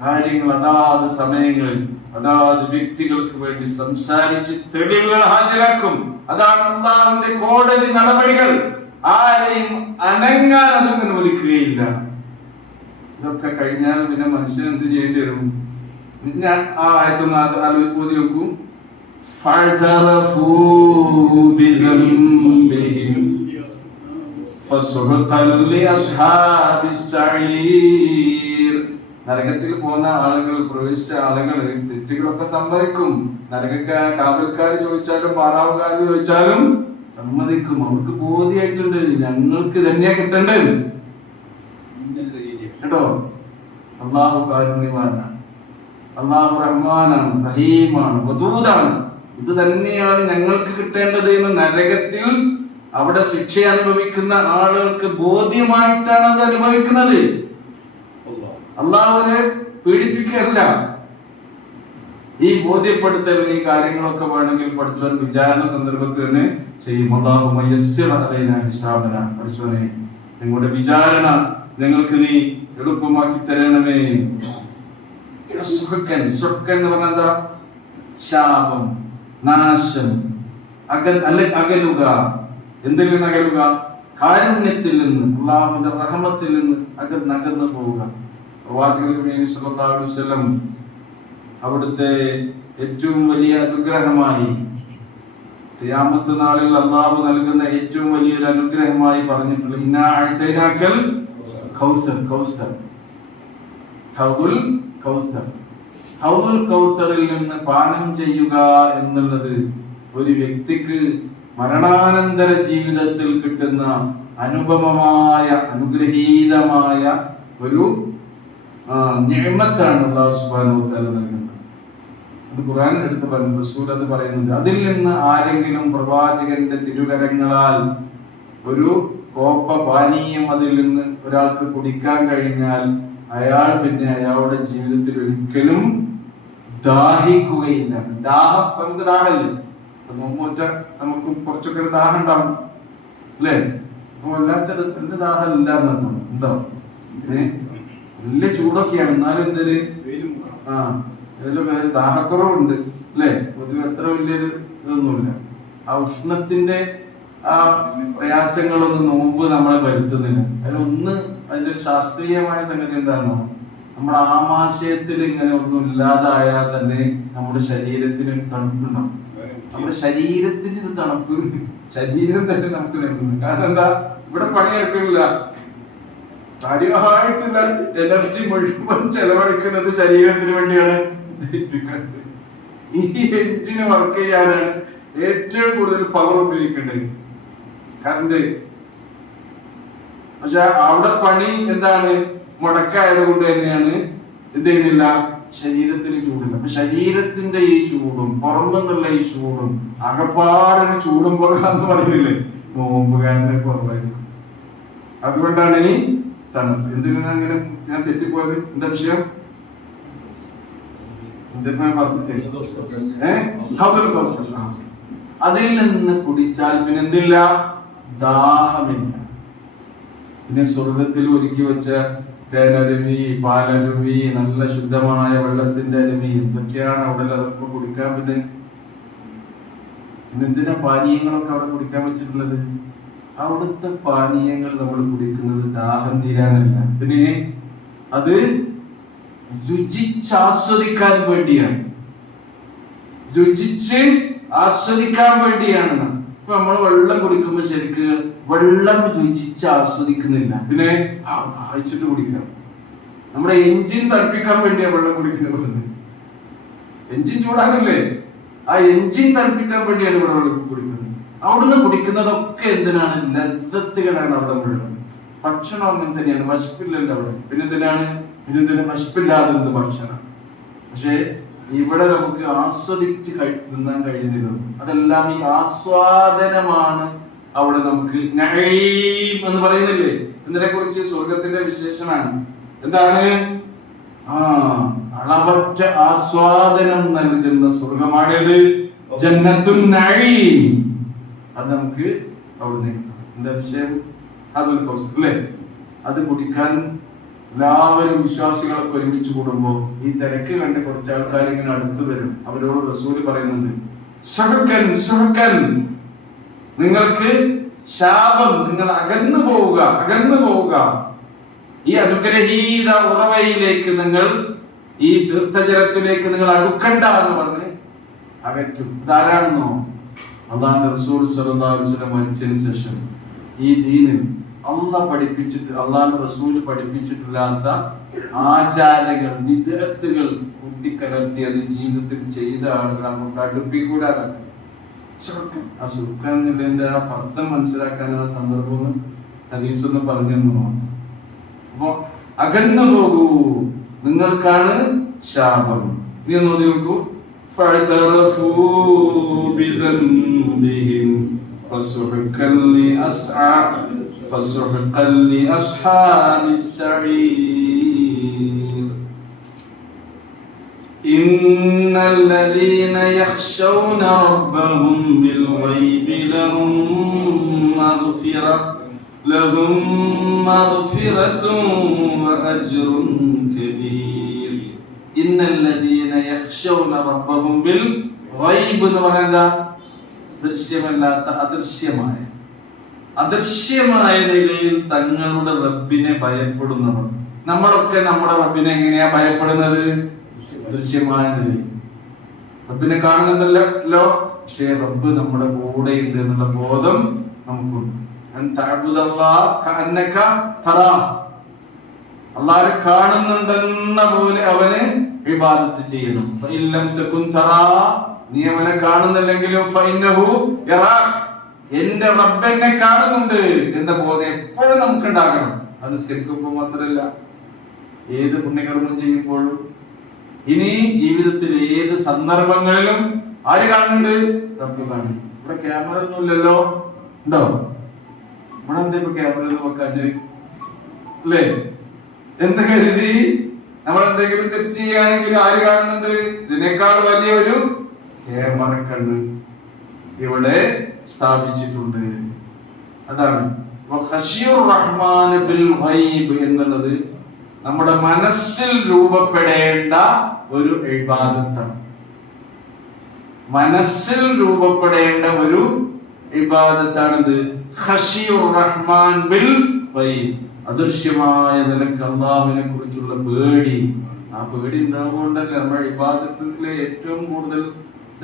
കാര്യങ്ങൾ അതാത് സമയങ്ങളിൽ അതാത് വ്യക്തികൾക്ക് വേണ്ടി സംസാരിച്ച് തെളിവുകൾ ഹാജരാക്കും. അതാണ് അല്ലാഹുവിന്റെ കോടതി നടപടികൾ. ആരെയും അനങ്ങാൻ അതും അനുവദിക്കുകയില്ല. ഇതൊക്കെ കഴിഞ്ഞാൽ പിന്നെ മനുഷ്യൻ എന്ത് ചെയ്യേണ്ടി വരും? ഞാൻ ആ ആയത്തൊന്ന് ഓതി നോക്കൂ. നരകത്തിൽ പോകുന്ന ആളുകൾ, പ്രവേശിച്ച ആളുകൾ തെറ്റുകളൊക്കെ സമ്മതിക്കും. കാവൽക്കാർ ചോദിച്ചാലും പാറാവുകാർ ചോദിച്ചാലും സമ്മതിക്കും. അവർക്ക് ബോധ്യമായിട്ടുണ്ട് ഞങ്ങൾക്ക് തന്നെയാ കിട്ടേണ്ടത് കേട്ടോ. അള്ളാഹു കാരുണ്യവാനാണ്, അള്ളാഹു റഹ്മാനാണ്, റഹീമാണ്, വദൂദാണ്. ഇത് തന്നെയാണ് ഞങ്ങൾക്ക് കിട്ടേണ്ടത് എന്ന് നരകത്തിൽ അവിടെ ശിക്ഷ അനുഭവിക്കുന്ന ആളുകൾക്ക് ബോധ്യമായിട്ടാണ് അത് അനുഭവിക്കുന്നത്. അള്ളാഹുവിനെ പീഡിപ്പിക്കുകയല്ല. ഈ ബോധ്യപ്പെടുത്തൽ, ഈ കാര്യങ്ങളൊക്കെ വേണമെങ്കിൽ പഠിച്ചവൻ വിചാരണ സന്ദർഭത്തിൽ തന്നെ ചെയ്യും. അല്ലാഹു മയസ്സിറ അലൈനാ ഹിസാബന, പഠിച്ചവനെ നിങ്ങളുടെ വിചാരണ ഞങ്ങൾക്ക് നീ എളുപ്പമാക്കി തരണമേ. സുഹക്കൻ എന്ന് പറഞ്ഞാൽ എന്താ? ശാപം, നാശം, അകലുക. എന്തിൽ നിന്ന് അകലുക? കാരുണ്യത്തിൽ നിന്ന്, അല്ലാഹുവിന്റെ റഹ്മത്തിൽ നിന്ന് അകന്നു പോവുക. പ്രവാചകൻ സല്ലല്ലാഹു അലൈഹി വസല്ലം അവിടുത്തെ ഏറ്റവും വലിയ അനുഗ്രഹമായി, ഖിയാമത്ത് നാളിൽ അല്ലാഹു നൽകുന്ന ഏറ്റവും വലിയൊരു അനുഗ്രഹമായി പറഞ്ഞിട്ടുള്ള ഇന്നാ അഅ്തൈനാക്കൽ കൗസർ, ഹൗദുൽ കൗസറിൽ നിന്ന് പാനം ചെയ്യുക എന്നുള്ളത് ഒരു വ്യക്തിക്ക് മരണാനന്തര ജീവിതത്തിൽ കിട്ടുന്ന അനുപമമായ അനുഗ്രഹീതമായ ഒരു നിഅമത്താണ് അല്ലാഹു സുബ്ഹാനഹു വ തആല നൽകുന്നത്. അത് ഖുർആൻ എടുത്ത് പറഞ്ഞു, റസൂൽ അത് പറയുന്നുണ്ട്. അതിൽ നിന്ന് ആരെങ്കിലും പ്രവാചകന്റെ തിരുകരങ്ങളാൽ ഒരു കോപ്പ പാനീയം അതിൽ നിന്ന് ഒരാൾക്ക് കുടിക്കാൻ കഴിഞ്ഞാൽ അയാൾ പിന്നെ അയാളുടെ ജീവിതത്തിൽ ഒരിക്കലും ദാഹിക്കുകയില്ല. നമുക്ക് ദാഹല്ലേ? നമുക്ക് കുറച്ചൊക്കെ ഒരു ദാഹം ഉണ്ടാവും അല്ലേ? അപ്പൊ വല്ലാത്തൊരു എന്റെ ദാഹം ഇല്ല എന്നോ ഉണ്ടോ? വലിയ ചൂടൊക്കെയാണ്, എന്നാലും എന്തൊരു ഇതില് ദാഹക്കുറവുണ്ട് അല്ലേ? പൊതുവെ അത്ര വലിയൊരു ഇതൊന്നുമില്ല. ആ ഉഷ്ണത്തിന്റെ ആ പ്രയാസങ്ങളൊന്നും നോമ്പ് നമ്മളെ വരുത്തുന്നില്ല. അതിന്റെ ഒരു ശാസ്ത്രീയമായ സംഗതി എന്താണോ, നമ്മുടെ ആമാശയത്തിൽ ഇങ്ങനെ ഒന്നും ഇല്ലാതായാൽ തന്നെ നമ്മുടെ ശരീരത്തിന് തണുപ്പുണ്ടാവും. നമ്മുടെ ശരീരത്തിന് ഒരു തണുപ്പ് ശരീരം തന്നെ നമുക്ക് നൽകുന്നു. കാരണം എന്താ? ഇവിടെ പണിയെടുക്കില്ല, കാര്യമായിട്ടുള്ള എനർജി മുഴുവൻ ചെലവഴിക്കുന്നത് ശരീരത്തിന് വേണ്ടിയാണ്. ഈ എഞ്ചിന് വർക്ക് ചെയ്യാനാണ് ഏറ്റവും കൂടുതൽ പവർ ഉപയോഗിക്കേണ്ടത്, കറണ്ട്. പക്ഷെ അവിടെ പണി എന്താണ്? മുടക്കായത് കൊണ്ട് തന്നെയാണ് എന്ത് ചെയ്യുന്നില്ല, ശരീരത്തിന് ചൂടില്ല. അപ്പൊ ശരീരത്തിന്റെ ഈ ചൂടും പുറമെന്നുള്ള ഈ ചൂടും അകപ്പാടിന് ചൂടും പുറകാന്ന് പറയുന്നില്ലേ, നോമ്പുകാരനെ കുറവായിരിക്കും. അതുകൊണ്ടാണ് ഈ തണുപ്പ്. എന്തിനാ അങ്ങനെ ഞാൻ തെറ്റിപ്പോയത്? എന്താ വിഷയം? അതിൽ നിന്ന് കുടിച്ചാൽ പിന്നെ എന്തില്ല? ദാഹമില്ല. പിന്നെ സ്വർഗത്തിൽ ഒരുക്കി വെച്ച തേനരുവി, പാലരുവി, നല്ല ശുദ്ധമായ വെള്ളത്തിന്റെ അരുവി, എന്തൊക്കെയാണ് അവിടെ. അതൊക്കെ കുടിക്കാൻ പിന്നെ എന്തിനാ പാനീയങ്ങളൊക്കെ അവിടെ കുടിക്കാൻ വെച്ചിട്ടുള്ളത്? അവിടുത്തെ പാനീയങ്ങൾ നമ്മൾ കുടിക്കുന്നത് ദാഹം തീരാനല്ല, പിന്നെ അത് രുചിച്ചാസ്വദിക്കാൻ വേണ്ടിയാണ്. രുചിച്ച് ആസ്വദിക്കാൻ വേണ്ടിയാണ്. ഇപ്പൊ നമ്മൾ വെള്ളം കുടിക്കുമ്പോ ശരിക്ക് വെള്ളം രുചിച്ച് ആസ്വദിക്കുന്നില്ല, പിന്നെ വായിച്ചിട്ട് കുടിക്കാം. നമ്മുടെ എഞ്ചിൻ തണുപ്പിക്കാൻ വേണ്ടിയാ വെള്ളം കുടിക്കുന്നത്. എഞ്ചിൻ ചൂടാകല്ലേ? ആ എഞ്ചിൻ തണുപ്പിക്കാൻ വേണ്ടിയാണ് ഇവിടെ വെള്ളം കുടിക്കുന്നത്. അവിടുന്ന് കുടിക്കുന്നതൊക്കെ എന്തിനാണ്? ലദ്ദത്തുകളാണ് അവിടെ മുഴുവൻ. ഭക്ഷണം അങ്ങനെ തന്നെയാണ്, വിശപ്പില്ലല്ലോ അവിടെ. പിന്നെന്തിനാണ് വിശപ്പില്ലാതെ ഭക്ഷണം? പക്ഷെ ഇവിടെ നമുക്ക് ആസ്വദിച്ച് തിന്നാൻ കഴിയുന്നില്ല. അതെല്ലാം ഈ ആസ്വാദനമാണ്. അവിടെ നമുക്ക് നഈം എന്ന് പറയുന്നില്ലേ, ഇതിനെ കുറിച്ച് സ്വർഗത്തിന്റെ വിശേഷണമാണ്. എന്താണ്? അളവറ്റ ആസ്വാദനം നൽകുന്ന സ്വർഗമാണേത്? ജന്നത്തുൻ നഈം. അത് നമുക്ക് അവിടെ എന്താ വിഷയം? അതുൽ കൗസർ അല്ലേ? അത് കുടിക്കാൻ എല്ലാവരും വിശ്വാസികളൊക്കെ ഒരുമിച്ച് കൂടുമ്പോ ഈ തിരക്ക് കണ്ട് കുറച്ച് ആൾക്കാർ ഇങ്ങനെ അടുത്ത് വരും. അവരോട് റസൂൽ പറയുന്നുണ്ട്, സുഹ്കൻ, നിങ്ങൾക്ക് ശാപം, നിങ്ങൾ അകന്നു പോവുക. ഈ അനുഗ്രഹീത ഉറവയിലേക്ക് നിങ്ങൾ, ഈ തീർത്ഥജലത്തിലേക്ക് നിങ്ങൾ അടുക്കണ്ട എന്ന് പറഞ്ഞ് അകറ്റും. ധാരാണെന്നോ? അള്ളാഹുവിന്റെ റസൂൽ സ്വല്ലല്ലാഹു അലൈഹി വസല്ലം മരിച്ചതിന് ശേഷം ഈ ദീനിൽ അള്ളാഹുവിന്റെ റസൂല് പഠിപ്പിച്ചിട്ടില്ലാത്ത ആചാരങ്ങൾ, വിദ്അത്തുകൾ കൂട്ടിക്കലർത്തി അത് ജീവിതത്തിൽ ചെയ്ത ആളുകൾ നമുക്ക് അടുപ്പിക്കൂടാതെ ആ സുഖത്തിന്റെ ആ അർത്ഥം മനസ്സിലാക്കാൻ ആ സന്ദർഭം ഹദീസൊന്ന് പറഞ്ഞു. അപ്പൊ അകന്നു പോകൂ, നിങ്ങൾക്കാണ് ശാപം. നീ ഒന്ന് നോക്കൂ. إن الذين يخشون ربهم بالغيب لهم مغفرة وأجر كبير. إن الذين يخشون ربهم بالغيب എന്ന് പറയുന്നത് ദൃശ്യമല്ലാത്ത അദൃശ്യമായ നിലയിൽ തങ്ങളുടെ റബ്ബിനെ ഭയപ്പെടുന്നവർ. നമ്മളൊക്കെ നമ്മുടെ റബ്ബിനെ എങ്ങനെയാ ഭയപ്പെടുന്നത്? ദൃശ്യമായ നിലയിൽ. റബ്ബിനെ കാണുന്നുണ്ടല്ലോ, പക്ഷേ റബ്ബ് നമ്മുടെ കൂടെ ഉണ്ട് എന്നുള്ള ബോധം നമുക്കുണ്ട്. അള്ളാഹുവിനെ കാണുന്നുണ്ടെന്ന പോലെ അവന് ഇബാദത്ത് ചെയ്യണം. നീ അവനെ കാണുന്നില്ലെങ്കിലും എന്റെ റബ്ബ് എന്നെ കാണുന്നുണ്ട് എന്ന ബോധം എപ്പോഴും നമുക്ക് ഉണ്ടാകണം. അത് നിസ്കരിക്കുമ്പോൾ മാത്രമല്ല, ഏത് പുണ്യകർമ്മം ചെയ്യുമ്പോഴും, ഇനി ജീവിതത്തിൽ ഏത് സന്ദർഭങ്ങളിലും ആര് കാണുന്നുണ്ട്? റബ്ബ് കാണുന്നു. ഇവിടെ ക്യാമറ ഒന്നും ഇല്ലല്ലോ, ഉണ്ടോ? ഇവിടെ എന്താ ഇപ്പൊ ക്യാമറ നോക്കാഞ്ഞ് അല്ലേ? എന്ത് കരുതി നമ്മൾ എന്തെങ്കിലും തെറ്റ് ചെയ്യുകയാണെങ്കിൽ ആര് കാണുന്നുണ്ട്? ഇതിനേക്കാൾ വലിയ ഒരു ക്യാമറ കണ്ണ് ഇവിടെ സ്ഥാപിച്ചിട്ടുണ്ട്. അതാണ് എന്നുള്ളത് നമ്മുടെ മനസ്സിൽ രൂപപ്പെടേണ്ട ഒരു ഇബാദത്താണ്. മനസ്സിൽ രൂപപ്പെടേണ്ട ഒരു ഇബാദത്താണിത്. ഖശിയുർ റഹ്മാൻ ബിൽ ഗൈബ്, അദൃശ്യമായ നിലക്ക് അല്ലാഹുവിനെ കുറിച്ചുള്ള പേടി. ആ പേടി ഉണ്ടാവുകൊണ്ടല്ലേ നമ്മുടെ ഇബാദത്തിലെ ഏറ്റവും കൂടുതൽ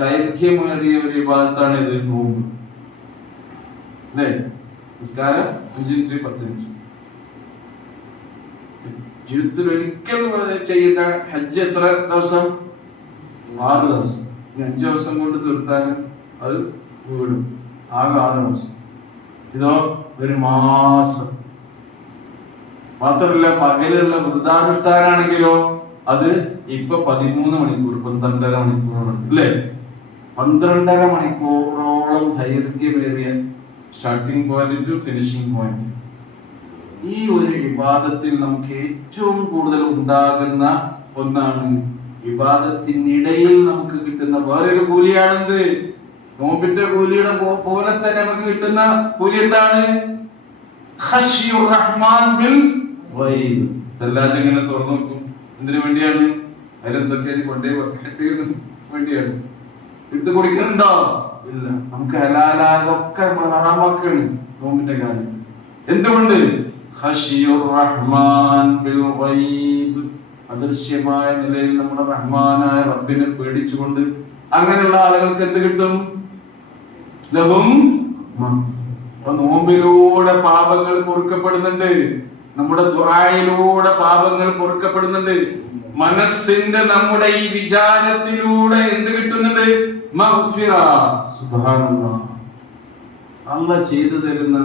ദൈർഘ്യമേറിയ ഒരു ഇബാദത്താണ് ഇത്, നോമ്പ്. അല്ലേ? നിസ്കാരം 5 മിനിറ്റ് 10 മിനിറ്റ്. ജീവിതത്തിൽ ഒരിക്കൽ ചെയ്യുന്ന ഹജ്ജ് എത്ര ദിവസം? 6 ദിവസം. 5 ദിവസം കൊണ്ട് തീർത്താലും അത് വീടും. ആകെ 6 ദിവസം. ഇതോ 1 മാസം. മാത്രമല്ല, പകലുള്ള വൃതാനുഷ്ഠാനാണെങ്കിലോ അത് ഇപ്പൊ 13 മണിക്കൂർ 12.5 മണിക്കൂറാണ് അല്ലേ? 12.5 മണിക്കൂറോളം ദൈർഘ്യമേറിയ starting point two finishing point. ഈ ഒരു ഇബാദത്തിൽ നമുക്ക് ഏറ്റവും കൂടുതൽ ഉണ്ടാകുന്ന ഒന്നാണ്. ഇബാദത്തിനിടയിൽ നമുക്ക് കിട്ടുന്ന വേറൊരു കൂലിയാണെന്ത്? നോമ്പിന്റെ കൂലിയുടെ പോലെ തന്നെ നമുക്ക് കിട്ടുന്ന കൂലി എന്താണ്? ഖശിയുർ റഹ്മാൻ ബിൽ ഗൈബ്. എല്ലാം ഇങ്ങനെ തുറന്നു നോക്കും. എന്തിനു വേണ്ടിയാണ്? അതിലെന്തൊക്കെ കൊണ്ടേ വേണ്ടിയാണ്. എടുത്ത് കുടിക്കുന്നുണ്ടോ? ഇല്ല. നമുക്ക് ഹലാലായതൊക്കെ നമ്മൾ ഹറാമാക്കാണ് നോമ്പിന്റെ കാര്യം. എന്തുകൊണ്ട്? ഖശിയുർ റഹ്മാൻ ബിൽ ഗൈബ്, അദൃശ്യമായ നിലയിൽ നമ്മുടെ റഹ്മാനായ റബ്ബിനെ പേടിച്ചുകൊണ്ട്. അങ്ങനെയുള്ള ആളുകൾക്ക് എന്ത് കിട്ടും? ലഹും. നോമ്പിലൂടെ പാപങ്ങൾ പൊറുക്കപ്പെടുന്നുണ്ട്. നമ്മുടെ ദുആയിലൂടെ പാപങ്ങൾ പൊറുക്കപ്പെടുന്നുണ്ട്. മനസ്സിന്റെ നമ്മുടെ ഈ വിചാരത്തിലൂടെ എന്ത് കിട്ടുന്നുണ്ട്? മഗ്ഫിറ. സുബ്ഹാനല്ലാഹ്. അല്ലാഹ് ചെയ്തു തരുന്ന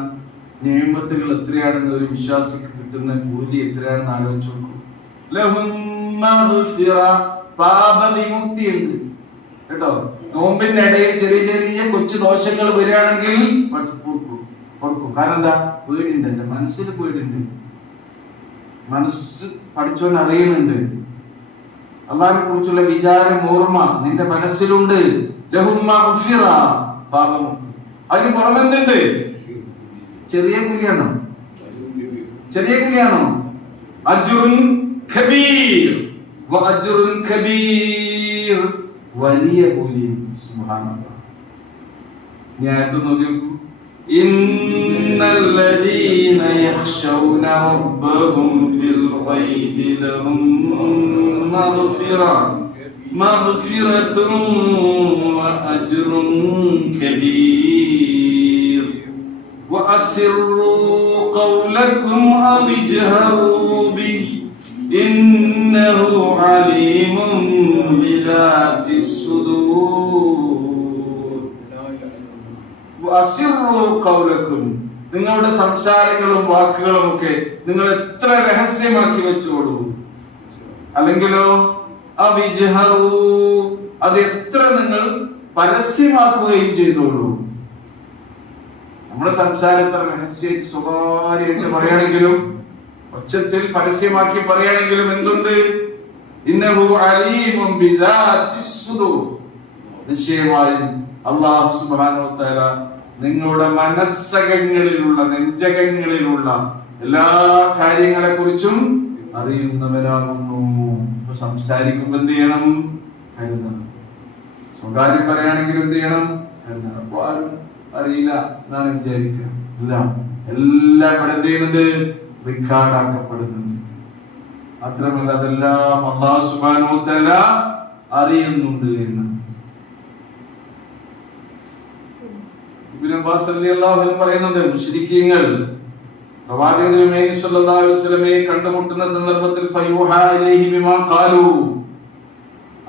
നിഅമത്തുകൾ എത്രയാണെന്ന് ഒരു വിശ്വാസിക്ക് കിട്ടുന്ന കൂലി എത്രയാണെന്ന് ആലോചിച്ച് നോക്കൂ. ലഹും മഗ്ഫിറ, പാപവിമുക്തിയുണ്ട് കേട്ടോ. നോമ്പിന്റെ ഇടയിൽ ചെറിയ ചെറിയ കൊച്ചു ദോഷങ്ങൾ വരികയാണെങ്കിൽ കൊടുക്കും. കാരണം എന്താ? പേടിയുണ്ട്. എന്റെ മനസ്സിൽ പേടിയുണ്ട്. മനസ്സ് പഠിച്ചോൻ അറിയുന്നുണ്ട്. അള്ളാഹിനെ കുറിച്ചുള്ള വിചാരം, ഓർമ്മ നിന്റെ മനസ്സിലുണ്ട്. ലഹും മഗ്ഫിറ, പാപമുക്തി. അതിന് പുറമെന്തുണ്ട്? ചെറിയ കൂലിയാണോ? ചെറിയ കൂലിയാണോ? അജ്റുൻ കബീർ വഅജ്റുൻ കബീർ, വലിയ കൂലി. സുബ്ഹാനല്ലാഹ്. ഞാൻ നോക്കൂ. ഇന്നല്ലദീന യഖ്ശൗന റബ്ബഹും ബിൽ ഗൈബി ലഹും മഗ്ഫിറത്തുൻ വഅജ്റുൻ കബീർ വഅസിറൂ ഖൗല وجهروا به إنه عليم بذات الصدور وأسروا قولكم നിങ്ങളുടെ സംസാരങ്ങളും വാക്കുകളും ഒക്കെ നിങ്ങൾ എത്ര രഹസ്യമാക്കി വെച്ചോളൂ, അല്ലെങ്കിലോ അവിജ്ഹറൂ അത് എത്ര നിങ്ങൾ പരസ്യമാക്കുകയും ചെയ്തോളൂ. നമ്മുടെ സംസാരത്തെ രഹസ്യമായിട്ട് സ്വകാര്യമായിട്ട് പറയുകയാണെങ്കിലും ഒച്ചത്തിൽ പരസ്യമാക്കി പറയുകയാണെങ്കിലും എന്തുണ്ട്? ഇന്നഹു അലീമുൻ ബിദാത്തിസ് സുദൂർ നിശ്ചയമായും അല്ലാഹു സുബ്ഹാനഹു വ തആല നിങ്ങളുടെ മനസ്സകങ്ങളിലുള്ള നെഞ്ചകങ്ങളിലുള്ള എല്ലാ കാര്യങ്ങളെ കുറിച്ചും അറിയുന്നവരാകുന്നു. സംസാരിക്കുമ്പോൾ എന്ത് ചെയ്യണം? കരുതണം. സ്വകാര്യം പറയുകയാണെങ്കിൽ എന്ത് ചെയ്യണം? കരുതണം. അപ്പൊ ആരും അറിയില്ല എന്നാണ് വിചാരിക്കുക. ഇല്ല, എല്ലാം ഇവിടെ എന്ത് ചെയ്യുന്നത്? റെക്കോർഡാക്കപ്പെടുന്നുണ്ട്. മാത്രമല്ല അതെല്ലാം അല്ലാഹു സുബ്ഹാനഹു വ തആല അറിയുന്നുണ്ട് എന്ന് ഇബ്നു അബ്ബാസ് റളിയല്ലാഹു അൻഹു പറയുന്നുണ്ട്. മുശ്രിക്കീങ്ങൾ പ്രവാചകൻ തിരുമേനി സ്വല്ലല്ലാഹു അലൈഹി വസല്ലമയെ കണ്ടുമുട്ടുന്ന സന്ദർഭത്തിൽ ഫയൂഹാ ഇലൈഹി ബിമാ ഖാലു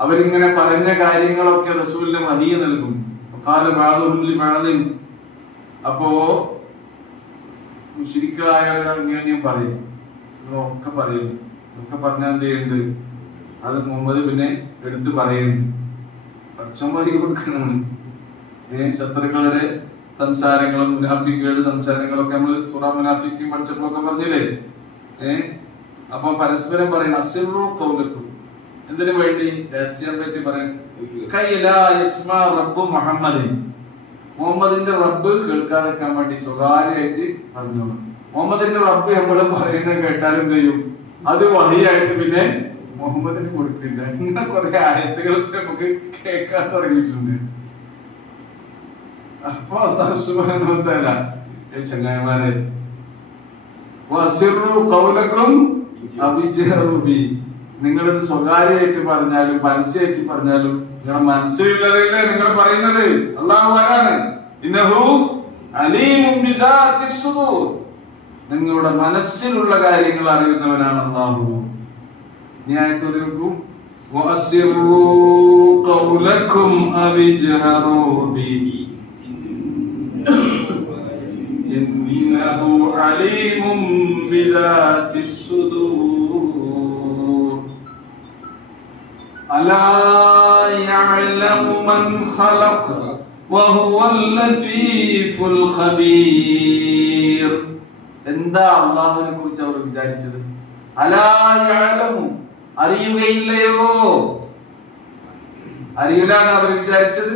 അവരിങ്ങനെ പറഞ്ഞ കാര്യങ്ങളൊക്കെ റസൂലിന് വഹിയ നൽകും. ഖാല ബഅദുഹും ലിബഅദിൻ അപ്പോ മുശ്രിക്കായവർ ഇങ്ങനെ പറയും, ഒക്കെ പറയും. ഒക്കെ പറഞ്ഞാൽ എന്ത് ചെയ്യുന്നുണ്ട്? അത് മുഹമ്മദ് പിന്നെ എടുത്ത് പറയുന്നുണ്ട്. പക്ഷം വഹി കൊടുക്കണം. ശത്രുക്കളുടെ സംസാരങ്ങളും മുനാഫിക്കുകളുടെ സംസാരങ്ങളൊക്കെ നമ്മൾ സൂറ മുനാഫിക്കും പഠിച്ചപ്പോഴൊക്കെ പറഞ്ഞില്ലേ? അപ്പൊ പരസ്പരം പറയുന്ന അസിറു ഖൗലക്കും എന്തിനു വേണ്ടി? രഹസ്യം പറ്റി പറയാൻ. മുഹമ്മദിന്റെ റബ്ബ് കേൾക്കാതിരിക്കാൻ വേണ്ടി സ്വകാര്യമായിട്ട് പറഞ്ഞോളൂ. മുഹമ്മദിന്റെ റബ്ബ് നമ്മൾ പറയുന്നത് കേട്ടാലും എന്ത് ചെയ്യും? അത് വഹിയായിട്ട് പിന്നെ മുഹമ്മദിന് കൊടുക്കില്ല. ഇങ്ങനെ കുറെ ആയത്തുകളൊക്കെ നമുക്ക് കേൾക്കാൻ തുടങ്ങിയിട്ടുണ്ട്. അപ്പൊ അല്ലാഹു സുബ്ഹാനഹു വ തആല ചങ്ങായിമാരെ വസിറു ഖൗലക്കും അവിജ്ഹറു ബി നിങ്ങളിത് സ്വകാര്യമായിട്ട് പറഞ്ഞാലും പരസ്യമായിട്ട് പറഞ്ഞാലും നിങ്ങളുടെ മനസ്സിലുള്ളതല്ലേ നിങ്ങൾ പറയുന്നത്. അല്ലാഹു ആരാണ്? ഇന്നഹു അലീമുൻ ബിദാത്തിസ് സുദൂർ നിങ്ങളുടെ മനസ്സിലുള്ള കാര്യങ്ങൾ അറിയുന്നവനാണ് അല്ലാഹു. ന്യായത്തോടും വസിറു ഖൗലക്കും അവിജ്ഹറു ബി إنه عليم بذات الصدور ألا يعلم من خلق وهو اللطيف الخبير എന്താ അല്ലാഹുവിനെ കുറിച്ച് അവർ വിചാരിച്ചത്? അലാ യഅലമു അറിയുകയില്ലയോ? അറിയില്ലാന്ന് അവർ വിചാരിച്ചത്.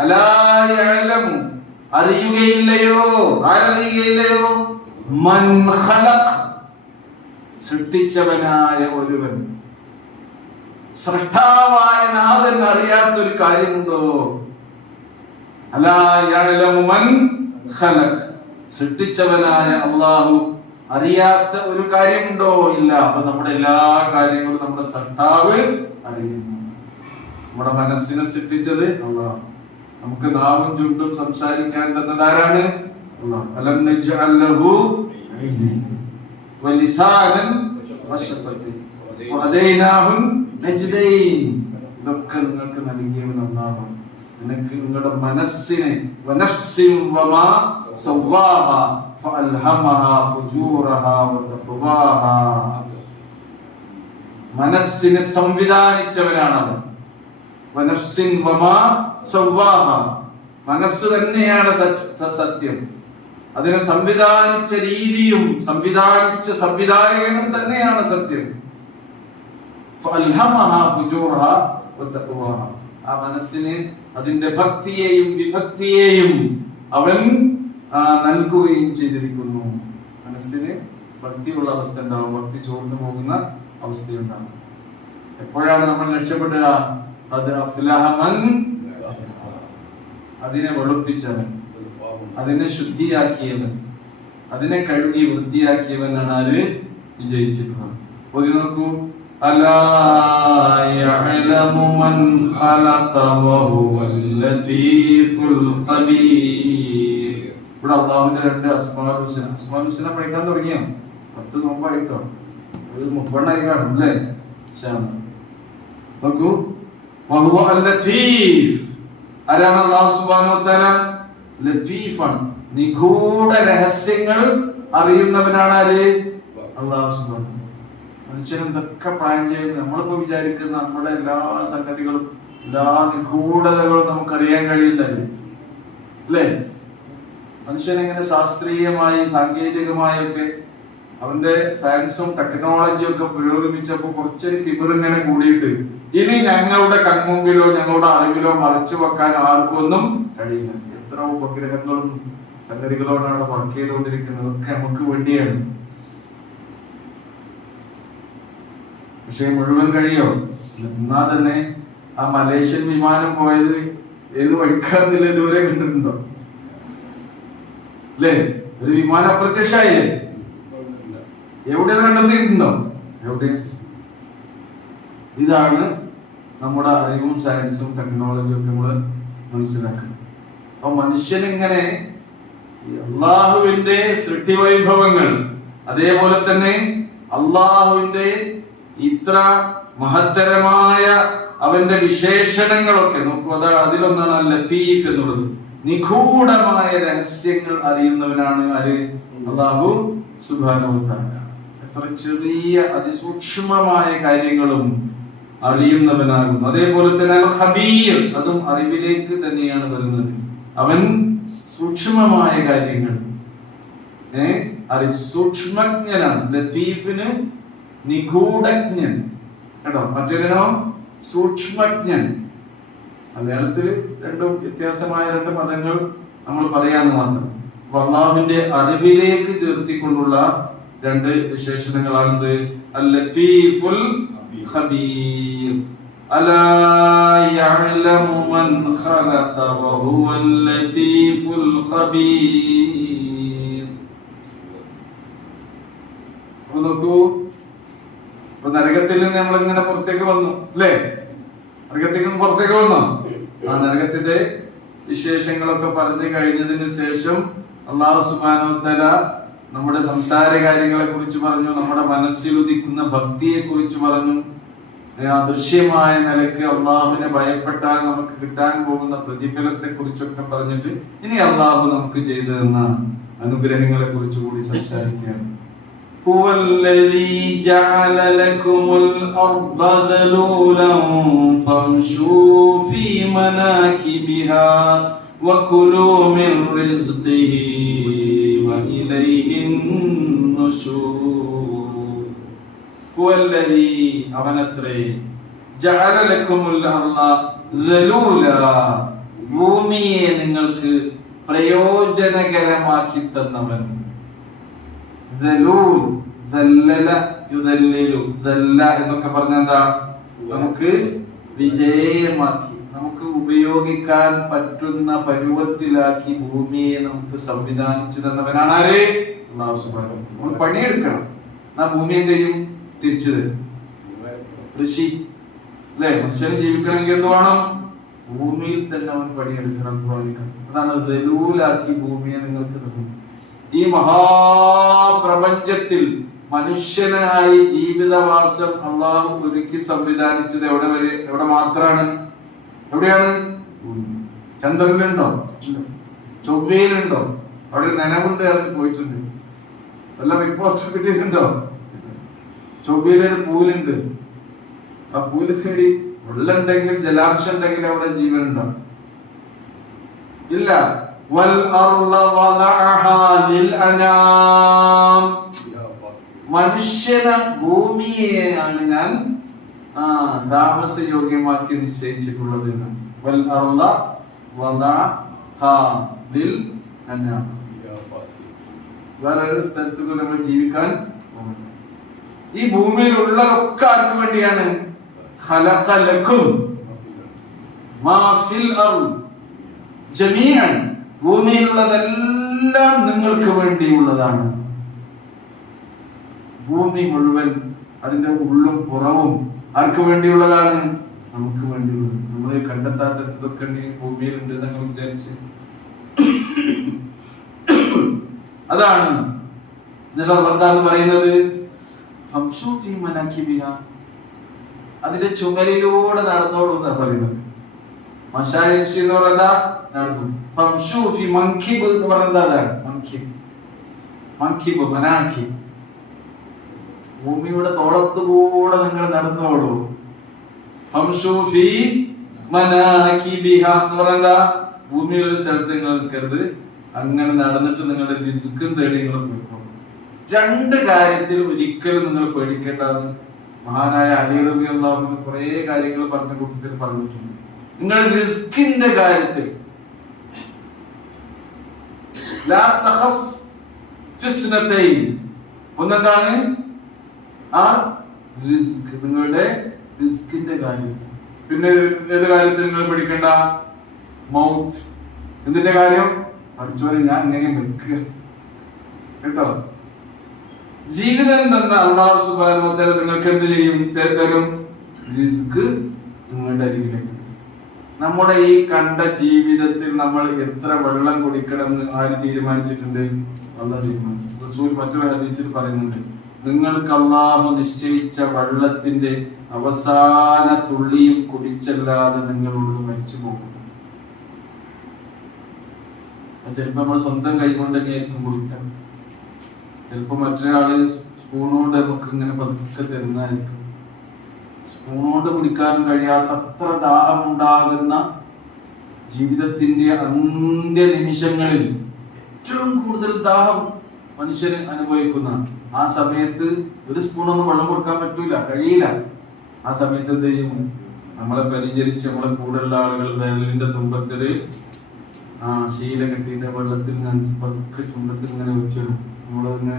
അലാ യഅലമു അറിയുകയില്ലയോ? ആരറിയുകയില്ലയോ? മൻ ഖലഖ് സൃഷ്ടിച്ചവനായ ഒരുവൻ, സൃഷ്ടാവായ നാഥൻ അറിയാത്തൊരു കാര്യമുണ്ടോ? അലാ യഅലമു മൻ ഖലഖ് സൃഷ്ടിച്ചവനായ അല്ലാഹു അറിയാത്ത ഒരു കാര്യമുണ്ടോ? ഇല്ല. അപ്പൊ നമ്മുടെ എല്ലാ കാര്യങ്ങളും നമ്മുടെ സൃഷ്ടാവ് അറിയുന്നു. നമ്മുടെ മനസ്സിനെ സൃഷ്ടിച്ചത് അല്ലാഹു. നമുക്ക് നാവും ചുണ്ടും സംസാരിക്കാൻ തന്നതാരാണ്? അല്ലാഹു. അലം നജ്അൽ ലഹു ഐനൈൻ വലിസാനൻ വശഫതൈൻ വഹദൈനാഹു നജ്ദൈൻ ഇതൊക്കെ നിങ്ങൾക്ക് നൽകിയവൻ അല്ലാഹു. നിനക്ക് നിങ്ങളുടെ മനസ്സിനെ വനഫ്സിൻ വമാ സവ്വാഹ ഫഅൽഹമഹാ ഫുജൂറഹാ വതഖ്വാഹാ മനസ്സിനെ സംവിധാനിച്ചവനാണ് അവൻ. വനഫ്സിൻ വമാ സവ്വാഹ മനസ്സ് തന്നെയാണ് സത്യം. അതിനെ സംവിധാനിച്ച രീതിയും സംവിധാനിച്ച സംവിധായകനും തന്നെയാണ് സത്യം. ഫഅൽഹമഹാ ഫുജൂറഹാ വതഖ്വാഹ ആ മനസ്സിന് അതിന്റെ ഭക്തിയെയും വിഭക്തിയെയും അവൻ നൽകുകയും ചെയ്തിരിക്കുന്നു. മനസ്സിന് ഭക്തിയുള്ള അവസ്ഥ ഉണ്ടാവും, ഭക്തി ചോർന്നു പോകുന്ന അവസ്ഥയുണ്ടാവും. എപ്പോഴാണ് നമ്മൾ രക്ഷപ്പെടുക? അത് അഫ്ലഹമൻ അതിനെ വെളുപ്പിച്ചവൻ, അതിനെ ശുദ്ധിയാക്കിയവൻ, അതിനെ കഴുകി വൃത്തിയാക്കിയവനാണ് ആര്? വിജയിച്ചിട്ടുള്ളത്. ഒരു നോക്കൂ, അലാ യഅലമു മൻ ഖലഖ വഹുവൽ ലതീഫുൽ ഖബീർ. ഇവിടെ അല്ലാഹുവിന്റെ രണ്ട് അസ്മാഉൽ ഹുസ്ന പഠിക്കാൻ തുടങ്ങിയോ? നോമ്പായിട്ടോ, അത് 30 കാണും അല്ലേ? നോക്കൂ, വഹുവ അൽ-ലത്തീഫ്. ആരാണ്? അല്ലാഹു സുബ്ഹാനഹു വ തആല ലത്തീഫാണ്, നിഗൂഢ രഹസ്യങ്ങൾ അറിയുന്നവനാണ്. ആര്? അല്ലാഹു സുബ്ഹാനഹു. മനുഷ്യൻ എന്തൊക്കെ പ്ലാൻ ചെയ്യുന്നത്, നമ്മളിപ്പോ വിചാരിക്കുന്ന നമ്മുടെ എല്ലാ സംഗതികളും എല്ലാ നിഗൂഢതകളും നമുക്കറിയാൻ കഴിയില്ലല്ലേ, അല്ലേ? മനുഷ്യൻ എങ്ങനെ ശാസ്ത്രീയമായി സാങ്കേതികമായി ഒക്കെ അവന്റെ സയൻസും ടെക്നോളജിയും ഒക്കെ പുരോഗമിച്ചപ്പോ കുറച്ചൊരു കിബിറിങ്ങനെ കൂടിയിട്ട് ഇനി ഞങ്ങളുടെ കൺമുമ്പിലോ ഞങ്ങളുടെ അറിവിലോ മറച്ചു വെക്കാൻ ആർക്കും ഒന്നും കഴിയില്ല. എത്ര ഉപഗ്രഹങ്ങളും സംഗതികളോടാണ് വർക്ക് ചെയ്തുകൊണ്ടിരിക്കുന്നത്, ഒക്കെ നമുക്ക് വേണ്ടിയാണ്. പക്ഷെ മുഴുവൻ കഴിയോ? എന്നാ തന്നെ ആ മലേഷ്യൻ വിമാനം പോയത് ഏത് വഴിക്കാന്നില്ല ഇതുവരെ കണ്ടിട്ടുണ്ടോ? അല്ലേ? ഒരു വിമാനം അപ്രത്യക്ഷമായില്ലേ? എവിടെ കണ്ടെത്തിയിട്ടുണ്ടോ? എവിടെ? ഇതാണ് നമ്മുടെ അറിവും സയൻസും ടെക്നോളജിയും ഒക്കെ നമ്മൾ മനസ്സിലാക്കണം. അപ്പൊ മനുഷ്യനിങ്ങനെ അള്ളാഹുവിന്റെ സൃഷ്ടിവൈഭവങ്ങൾ, അതേപോലെ തന്നെ അള്ളാഹുവിന്റെ ഇത്ര മഹത്തരമായ അവന്റെ വിശേഷണങ്ങളൊക്കെ നോക്കൂ. അതിലൊന്നാണ് ലത്തീഫ് എന്നുള്ളത്. നിഗൂഢമായ രഹസ്യങ്ങൾ അറിയുന്നവനാണ് ആര്? അല്ലാഹു സുബ്ഹാനഹു വ തആല. എത്ര ചെറിയ അതിസൂക്ഷ്മമായ കാര്യങ്ങളും അറിയുന്നവനാകുന്നു. അതേപോലെ തന്നെ അൽ ഖബീർ, അതും അറിവിലേക്ക് തന്നെയാണ് വരുന്നത്. അവൻ സൂക്ഷ്മമായ കാര്യങ്ങൾ സൂക്ഷ്മജ്ഞനാണ്. ലത്തീഫിന് നിഗൂഢജ്ഞൻ കേട്ടോ, മറ്റേതിനോ സൂക്ഷ്മജ്ഞൻ. മലയാളത്തിൽ രണ്ടും വ്യത്യാസമായ രണ്ട് പദങ്ങൾ നമ്മൾ പറയാന്ന് മാത്രം. അല്ലാഹുവിന്റെ അറിവിലേക്ക് ചേർത്തിക്കൊണ്ടുള്ള രണ്ട് വിശേഷണങ്ങളാണ് അൽ-ലത്തീഫുൽ ഖബീർ. അലാ യഅലമു മൻ ഖലഖ വഹുവൽ ലത്തീഫുൽ ഖബീർ. നോക്കൂ, നരകത്തിൽ നിന്ന് നമ്മൾ ഇങ്ങനെ പുറത്തേക്ക് വന്നു അല്ലേ? നരകത്തിൽ പുറത്തേക്ക് വന്നോ? ആ നരകത്തിന്റെ വിശേഷങ്ങളൊക്കെ പറഞ്ഞു കഴിഞ്ഞതിന് ശേഷം അല്ലാഹു സുബ്ഹാനഹു വ തആല നമ്മുടെ സംസാര കാര്യങ്ങളെ കുറിച്ച് പറഞ്ഞു, നമ്മുടെ മനസ്സിൽ ഉദിക്കുന്ന ഭക്തിയെ കുറിച്ച് പറഞ്ഞു, അദൃശ്യമായ നിലയ്ക്ക് അള്ളാഹുവിനെ ഭയപ്പെട്ടാൽ നമുക്ക് കിട്ടാൻ പോകുന്ന പ്രതിഫലത്തെ കുറിച്ചൊക്കെ പറഞ്ഞിട്ട് ഇനി അള്ളാഹു നമുക്ക് ചെയ്തു തന്ന അനുഗ്രഹങ്ങളെ കുറിച്ച് കൂടി സംസാരിക്കുകയാണ്. هو الذي جعل لكم الأرض ذلولا فامشوا في مناكبها وكلوا من رزقه وإليه النشور. هو الذي അവനത്രേ جعل لكم الأرض ذلولا, ഭൂമിയെ നിങ്ങൾക്ക് പ്രയോജനകരമാക്കി തന്നവൻ. എന്നൊക്കെ പറഞ്ഞ എന്താ? നമുക്ക് വിധേയമാക്കി, നമുക്ക് ഉപയോഗിക്കാൻ പറ്റുന്ന പരുവത്തിലാക്കി ഭൂമിയെ നമുക്ക് സംവിധാനിച്ചു തന്നവനാണ് ആര്? അല്ലാഹു സുബ്ഹാനഹു. നമ്മൾ പണിയെടുക്കണം, ആ ഭൂമി എന്ത് ചെയ്യും? തിരിച്ചു തരും. കൃഷി അല്ലെ? മനുഷ്യന് ജീവിക്കണമെങ്കിൽ എന്ത് വേണം? ഭൂമിയിൽ തന്നെ അവൻ പണിയെടുക്കണം, അധ്വാനിക്കണം. അതാണ് ദലൂലാക്കി ഭൂമിയെ നിങ്ങൾക്ക് തന്നു. ഈ മഹാപ്രപഞ്ചത്തിൽ മനുഷ്യനായി ജീവിതവാസം അള്ളാഹു ഒരുക്കി സംവിധാനിച്ചത് എവിടെ വരെ? എവിടെ മാത്രാണ്? എവിടെയാണ്? ചന്ദ്രനിലുണ്ടോ? ചൊവ്വയിലുണ്ടോ? അവിടെ നനവുണ്ട് ഇറങ്ങി പോയിട്ടുണ്ട്. വല്ല റിപ്പോർട്ട് കിട്ടിയിട്ടുണ്ടോ? ചൊവ്വയിലൊരു പൂലുണ്ട്, ആ പൂല് തേടി വെള്ളമുണ്ടെങ്കിൽ ജലാംശം ഉണ്ടെങ്കിൽ അവിടെ ജീവനുണ്ടോ? ഇല്ല. മനുഷ്യന ഭൂമിയെയാണ് ഞാൻ താമസയോഗ്യമാക്കി നിശ്ചയിച്ചിട്ടുള്ളത്. വേറൊരു സ്ഥലത്തൊക്കെ നമ്മൾ ജീവിക്കാൻ ഈ ഭൂമിയിലുള്ളതൊക്കെ ആർക്ക് വേണ്ടിയാണ്? ഖലഖ ലക്കും മാ ഫിൽ അർദ് ജമീഅൻ, ഭൂമിയിലുള്ളതെല്ലാം നിങ്ങൾക്ക് വേണ്ടിയുള്ളതാണ്. ഭൂമി മുഴുവൻ അതിന്റെ ഉള്ളും പുറവും ആർക്ക് വേണ്ടിയുള്ളതാണ്? നമുക്ക് വേണ്ടിയുള്ളത്. നമ്മൾ കണ്ടെത്താത്തതൊക്കെ ഭൂമിയിലുണ്ട് നമ്മൾ വിചാരിച്ച്. അതാണ് എന്നിട്ട് എന്താണ് പറയുന്നത്? അതിന്റെ ചുമലിലൂടെ നടന്നോളൂ എന്നാണ് പറയുന്നത്. മശായിഷ് എന്ന് പറയുന്നത് നടന്നു. മൻകിബ് എന്ന് പറയുന്നത് മൻകിബ് മനാകിബ്, ഭൂമിയുടെ തോളത്തുകൂടെ നിങ്ങൾ നടന്നോളൂ. ഭൂമിയുടെ ഒരു സ്ഥലത്ത് നിങ്ങൾ നിൽക്കരുത്, അങ്ങനെ നടന്നിട്ട് നിങ്ങളുടെ റിസ്ക്കും തേടി നിങ്ങൾ പോയിക്കോളൂ. രണ്ട് കാര്യത്തിൽ ഒരിക്കലും നിങ്ങൾ പേടിക്കേണ്ടതെന്ന് മഹാനായ അലി റളിയല്ലാഹു അൻഹു കുറെ കാര്യങ്ങൾ പറഞ്ഞ കൂട്ടത്തിൽ പറഞ്ഞിട്ടുണ്ട്. നിങ്ങൾ റിസ്കിന്റെ കാര്യത്തിൽ ലാ തഖഫ് ഫിസ്നതൈൻ, ഒന്നെന്താണ് ആ റിസ്ക്, നിങ്ങളുടെ റിസ്കിന്റെ കാര്യത്തിൽ. പിന്നെ ഏത് കാര്യത്തിൽ നിങ്ങൾ പഠിക്കേണ്ട? മൗത്ത്. എന്തിന്റെ കാര്യം? പഠിച്ചോനെ ഞാൻ എങ്ങനെ വെക്കുക കേട്ടോ. ജീവിതം തന്നെ അല്ലാഹു സുബ്ഹാനഹു വ തആല നിങ്ങൾക്ക് എന്ത് ചെയ്യും? തരും റിസ്ക് നിങ്ങളുടെ അരികിലേക്ക്. നമ്മുടെ ഈ കണ്ട ജീവിതത്തിൽ നമ്മൾ എത്ര വെള്ളം കുടിക്കണം എന്ന് ആര് തീരുമാനിച്ചിട്ടുണ്ട്? അല്ലാഹു തീരുമാനിച്ചു. റസൂൽ മറ്റൊരു ഹദീസിൽ പറയുന്നുണ്ട്, നിങ്ങൾക്ക് അല്ലാഹു നിശ്ചയിച്ച വെള്ളത്തിന്റെ അവസാന തുള്ളിയും കുടിച്ചല്ലാതെ നിങ്ങളോട് മരിച്ചു പോകും. ചിലപ്പോ നമ്മൾ സ്വന്തം കൈകൊണ്ട് തന്നെയായിരിക്കും കുടിക്കാം, ചിലപ്പോ മറ്റൊരാള് സ്പൂണോണ്ട് നമുക്ക് ഇങ്ങനെ പതുക്കെ തരുന്നതായിരിക്കും. സ്പൂണോണ്ട് കുടിക്കാൻ കഴിയാത്ത അത്ര ദാഹമുണ്ടാകുന്ന ജീവിതത്തിന്റെ അന്ത്യ നിമിഷങ്ങളിൽ ഏറ്റവും കൂടുതൽ ദാഹം മനുഷ്യന് അനുഭവിക്കുന്ന ആ സമയത്ത് ഒരു സ്പൂണൊന്നും വെള്ളം കൊടുക്കാൻ പറ്റൂല, കഴിയില്ല. ആ സമയത്ത് എന്ത് ചെയ്യും? നമ്മളെ പരിചരിച്ച് നമ്മളെ കൂടെയുള്ള ആളുകൾ വിരലിന്റെ തുമ്പത്തില് ശീല കെട്ടിയിട്ട് വെള്ളത്തിൽ പതുക്കെ ചുണ്ടത്തിൽ ഇങ്ങനെ വെച്ചിടും. നമ്മളതിനെ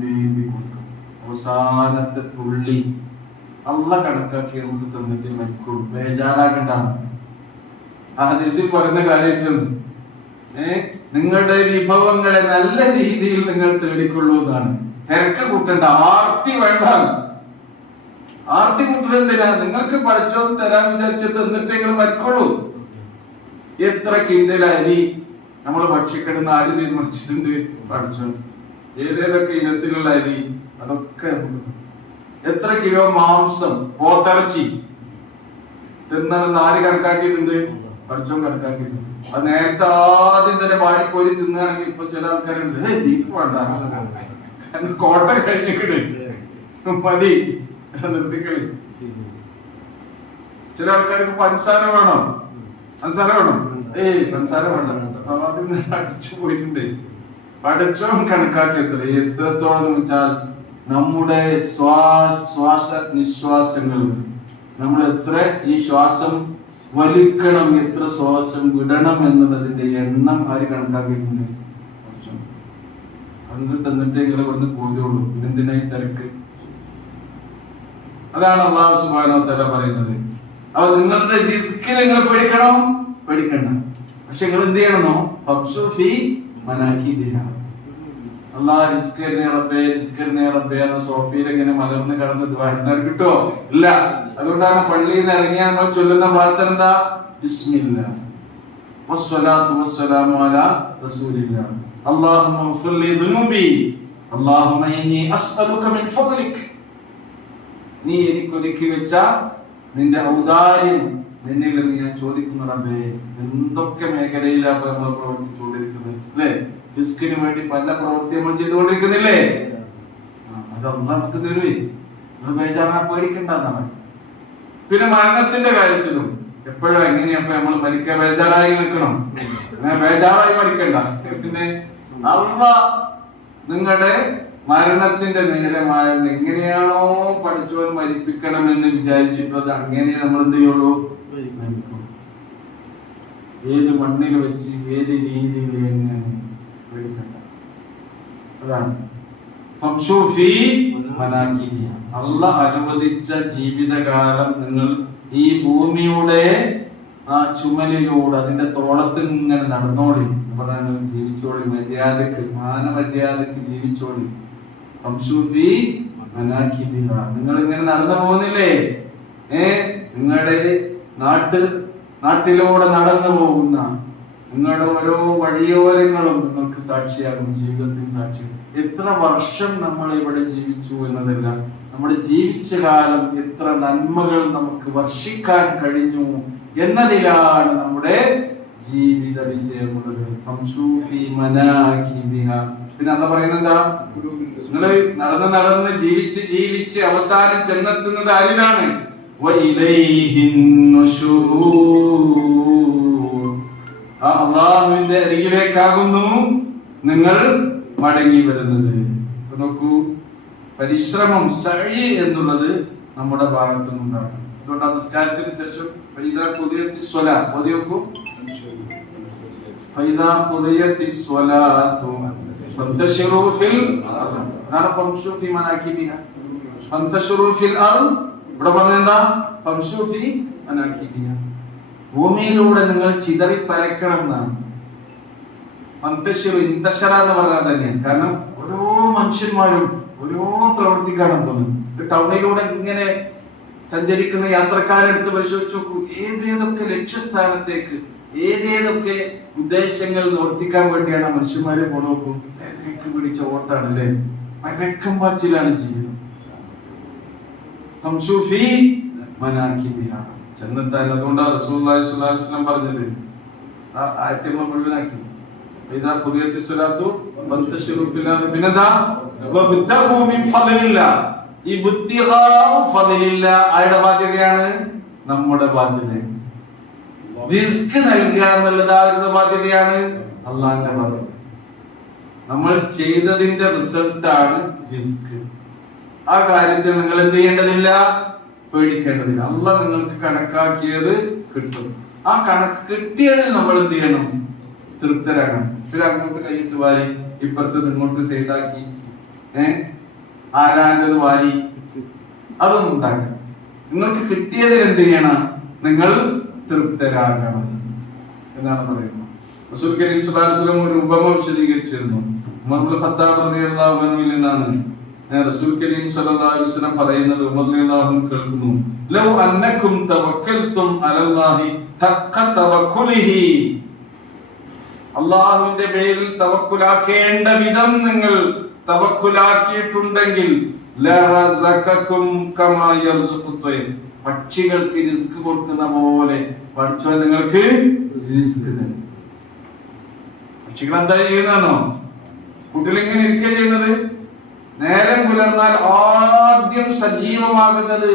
വീണ്ടി കൊടുക്കും. അവസാനത്തെ തുള്ളി അള്ളാഹ് കണക്കാക്കി നമുക്ക് തന്നിട്ട് മരിക്കുള്ളൂ. ബേജാറാകണ്ട. ആ ഹദീസിൽ പറയുന്ന കാര്യത്തിൽ നിങ്ങളുടെ വിഭവങ്ങളെ നല്ല രീതിയിൽ നിങ്ങൾ തേടിക്കൊള്ളൂ എന്നാണ്. തിരക്ക് കൂട്ടണ്ട, ആർത്തി വേണ്ട. ആർത്തി കൂട്ടലെന്തിനാ? നിങ്ങൾക്ക് പഠിച്ചോ തരാൻ വിചാരിച്ച് തന്നിട്ട് നിങ്ങൾ മരിക്കുള്ളൂ. എത്ര കിൻഡൽ അരി നമ്മൾ ഭക്ഷിക്കണമെന്ന് ആര് തീരുമാനിച്ചിട്ടുണ്ട്? പഠിച്ചോ. ഏതേതൊക്കെ ഇനത്തിലുള്ള അരി അതൊക്കെ. എത്ര കിലോ മാംസം, പോത്തിറച്ചി തിന്നണമെന്ന് ആര് കണക്കാക്കിയിട്ടുണ്ട്? പഠിച്ചോ കണക്കാക്കിയിട്ടുണ്ട്. അത് നേരത്തെ ആദ്യം തന്നെ വാരിക്കോരി തിന്നുകയാണെങ്കിൽ ഇപ്പൊ ചില ആൾക്കാരുണ്ട്, ബീഫ് വേണ്ട, കോട്ട കഴിഞ്ഞിട്ട് മതി നിർത്തിക്കളി. ചില ആൾക്കാർക്ക് പഞ്ചസാര വേണം, പഞ്ചസാര വേണം, പഞ്ചസാര വേണ്ട, അടിച്ചു പോയിട്ടുണ്ട്. പഠിച്ചോൻ കണക്കാക്കിയത് എത്രത്തോളം വെച്ചാൽ നമ്മുടെ ശ്വാസ നിശ്വാസങ്ങൾ, നമ്മൾ എത്ര ഈ ശ്വാസം വലിക്കണം, എത്ര ശ്വാസം വിടണം എന്നുള്ളതിന്റെ എണ്ണം ആര് കണക്കാക്കിയിട്ടുണ്ട്? അന്ന് തന്നിട്ട് നിങ്ങളെ ഇവിടുന്ന് പോരുള്ളൂ. ഇതെന്തിനായി തിരക്ക്? അതാണ് അല്ലാഹു സുബ്ഹാനഹു വ തആല പറയുന്നത്. അപ്പൊ നിങ്ങളുടെ റിസ്കിനെ നിങ്ങൾ പേടിക്കണം, പേടിക്കണ്ട. പക്ഷെ നിങ്ങൾ എന്ത് ചെയ്യണമെന്നോ? ഫഖ്ശു ഫീ മനാകിബിഹാ. അല്ലാഹ് റിസ്കിനെ റബ്ബേ, റിസ്കിനെ റബ്ബേ എന്ന സോഫയിൽ ഇങ്ങനെ മലർന്ന് കിടന്ന് ദുആ കിട്ടോ? ഇല്ല. അതുകൊണ്ടാണ് പള്ളിയിൽ നിന്ന് ഇറങ്ങിയാൽ നമ്മൾ ചൊല്ലുന്ന പ്രാർത്ഥന എന്താ? ബിസ്മില്ലാഹ് വസ്സലാത്തു വസ്സലാമു അലാ റസൂലില്ലാഹ് അല്ലാഹുമ്മ ഗ്ഫിർ ലി ദുനൂബി അല്ലാഹുമ്മ ഇന്നി അസ്അലുക മിൻ ഫദ്ലിക്. നീ എനിക്ക് ഒരുക്കി വെച്ച നിന്റെ ഔദാര്യം നിന്നിൽ നിന്ന് ഞാൻ ചോദിക്കുന്നു റബ്ബേ. എന്തൊക്കെ മേഖലയിലാണ് നമ്മൾ പ്രവർത്തിച്ചുകൊണ്ടിരിക്കുന്നത് അല്ലേ? റിസ്കിന് വേണ്ടി പല പ്രവൃത്തി നമ്മൾ ചെയ്തുകൊണ്ടിരിക്കുന്നില്ലേ? അത് അല്ലാഹ് നമുക്ക് തരുവേ. നമ്മൾ ബേജാറാ, പേടിക്കണ്ടെന്നാണ്. പിന്നെ മരണത്തിന്റെ കാര്യത്തിലും എപ്പോഴും എങ്ങനെയപ്പോ നമ്മൾ മരിക്കാൻ ബേജാറായി നിൽക്കണം, അങ്ങനെ ബേജാറായി മരിക്കണ്ട. പിന്നെ അല്ലാഹ് നിങ്ങളുടെ മരണത്തിന്റെ നേരമായ എങ്ങനെയാണോ പഠിച്ചവൻ മരിപ്പിക്കണമെന്ന് വിചാരിച്ചിട്ടുള്ളത് അങ്ങനെ നമ്മൾ എന്ത് ചെയ്യുള്ളൂ? ഏത് മണ്ണിൽ വെച്ച് ഏത് രീതിയിൽ എങ്ങനെ പേടിക്കണ്ട. അതാണ് അല്ലാഹ് അനുവദിച്ച ജീവിതകാലം നിങ്ങൾ ഈ ഭൂമിയുടെ ആ ചുമലിലൂടെ അതിന്റെ തോളത്തിൽ ഇങ്ങനെ നടന്നോളി. ജീവിച്ചോളി, മര്യാദക്ക്, മാനമര്യാദക്ക് ജീവിച്ചോളി. നിങ്ങൾ ഇങ്ങനെ നടന്നു പോകുന്നില്ലേ? നിങ്ങളുടെ നാട്ടിലൂടെ നടന്നു പോകുന്ന നിങ്ങളുടെ ഓരോ വഴിയോരങ്ങളും നിങ്ങൾക്ക് സാക്ഷിയാകും, ജീവിതത്തിന് സാക്ഷിയാകും. എത്ര വർഷം നമ്മൾ ഇവിടെ ജീവിച്ചു എന്നതല്ല, നമ്മുടെ ജീവിച്ച കാലം എത്ര നന്മകൾ നമുക്ക് വർഷിക്കാൻ കഴിഞ്ഞു എന്നതിലാണ് നമ്മുടെ ജീവിത വിജയമുള്ളത്. പിന്നെ അന്ന് പറയുന്നത് എന്താ? നിങ്ങൾ നടന്ന് ജീവിച്ച് അവസാനം ചെന്നെത്തുന്നത് ആരിലാണ്? അള്ളാഹുവിന്റെ അരികിലേക്കാകുന്നു നിങ്ങൾ മടങ്ങി വരുന്നത്. നോക്കൂ, പരിശ്രമം സഅയ് എന്നുള്ളത് നമ്മുടെ ഭാഗത്തു നിന്നുണ്ടാകും. അതുകൊണ്ട് നമസ്കാരത്തിന് ശേഷം ഭൂമിയിലൂടെ നിങ്ങൾ ചിതറി പരക്കണം എന്നാണ്. എന്ന് പറഞ്ഞാൽ തന്നെയാണ്. കാരണം ഓരോ മനുഷ്യന്മാരും ഓരോ പ്രവർത്തിക്കാനും തോന്നുന്നു. ടൗണിലൂടെ ഇങ്ങനെ സഞ്ചരിക്കുന്ന യാത്രക്കാരെടുത്ത് പരിശോധിച്ച് നോക്കൂ. ഏതേതൊക്കെ ലക്ഷ്യസ്ഥാനത്തേക്ക്, ഏതേതൊക്കെ ഉദ്ദേശങ്ങൾ നിവർത്തിക്കാൻ വേണ്ടിയാണ് മനുഷ്യന്മാരെ പോണോക്കൂ. തിരക്ക് പിടിച്ച ഓട്ടാണല്ലേ, പരക്കം പാച്ചിലാണ് ജീവിതം. ചെന്നെത്താൻ. അതുകൊണ്ടാണ് റസൂലുള്ളാഹി സ്വല്ലല്ലാഹു അലൈഹി വസല്ലം പറഞ്ഞത്, ആ ആയത്തെ മുഴുവനാക്കി. പിന്നെന്താ? ആരുടെ ബാധ്യതയാണ്? നമ്മുടെ ബാധ്യതയാണ്. റിസ്ക് നൽകുക എന്നുള്ളത് ആരുടെ ബാധ്യതയാണ്? അള്ളാന്റെ ബാധ്യത. നമ്മൾ ചെയ്തതിന്റെ റിസൾട്ടാണ് റിസ്ക്. ആ കാര്യത്തിൽ നിങ്ങൾ എന്ത് ചെയ്യേണ്ടതില്ല, പേടിക്കേണ്ടതില്ല. അള്ളാഹ് നിങ്ങൾക്ക് കണക്കാക്കിയത് കിട്ടും. ആ കണക്ക് കിട്ടിയതിൽ നമ്മൾ എന്ത് ചെയ്യണം? തൃപ്തരാകണം. പിന്നെ അങ്ങോട്ട് കൈയിട്ട് വാരി, ഇപ്പുറത്ത് ഇങ്ങോട്ട് സൈഡാക്കി, ആരാൻ്റെത് വാരി, അതൊന്നും ഉണ്ടാക്കണം. നിങ്ങൾക്ക് കിട്ടിയതിൽ എന്ത് ചെയ്യണം? നിങ്ങൾ തൃപ്തരാകണം എന്നാണ് പറയുന്നത്. റസൂൽ കരീം സ്വല്ലല്ലാഹു അലൈഹി വസല്ലം ഒരു ഉപമ വിശദീകരിച്ചിരുന്നു. ഉമർ ഇബ്നുൽ ഖത്താബ് റളിയല്ലാഹു അൻഹുവിൽ നിന്നാണ് റസൂൽ കരീം സ്വല്ലല്ലാഹു അലൈഹി വസല്ലം പറയുന്നത്. ഉമർ റളിയല്ലാഹു അൻഹു കേൾക്കുന്നു, ലൗ അന്നകും തവക്കൽതും അലല്ലാഹി ഹഖ തവക്കുലിഹി, അല്ലാഹുവിന്റെ പേരിൽ തവക്കുലാക്കേണ്ട വിധം നിങ്ങൾ തവക്കുലാക്കിയിട്ടുണ്ടെങ്കിൽ ലറസഖകും കമാ യർസുഖു ത്വയ്ർ, പക്ഷികൾക്ക് റിസ്ക് കൊടുക്കുന്ന പോലെ പടച്ചോൻ നിങ്ങൾക്ക് റിസ്ക് തരും. പക്ഷികൾ എന്താ ചെയ്യുന്നോ? കുട്ടിലിങ്ങനെ ഇരിക്കുക ചെയ്യുന്നത്. നേരം പുലർന്നാൽ ആദ്യം സജീവമാകുന്നത്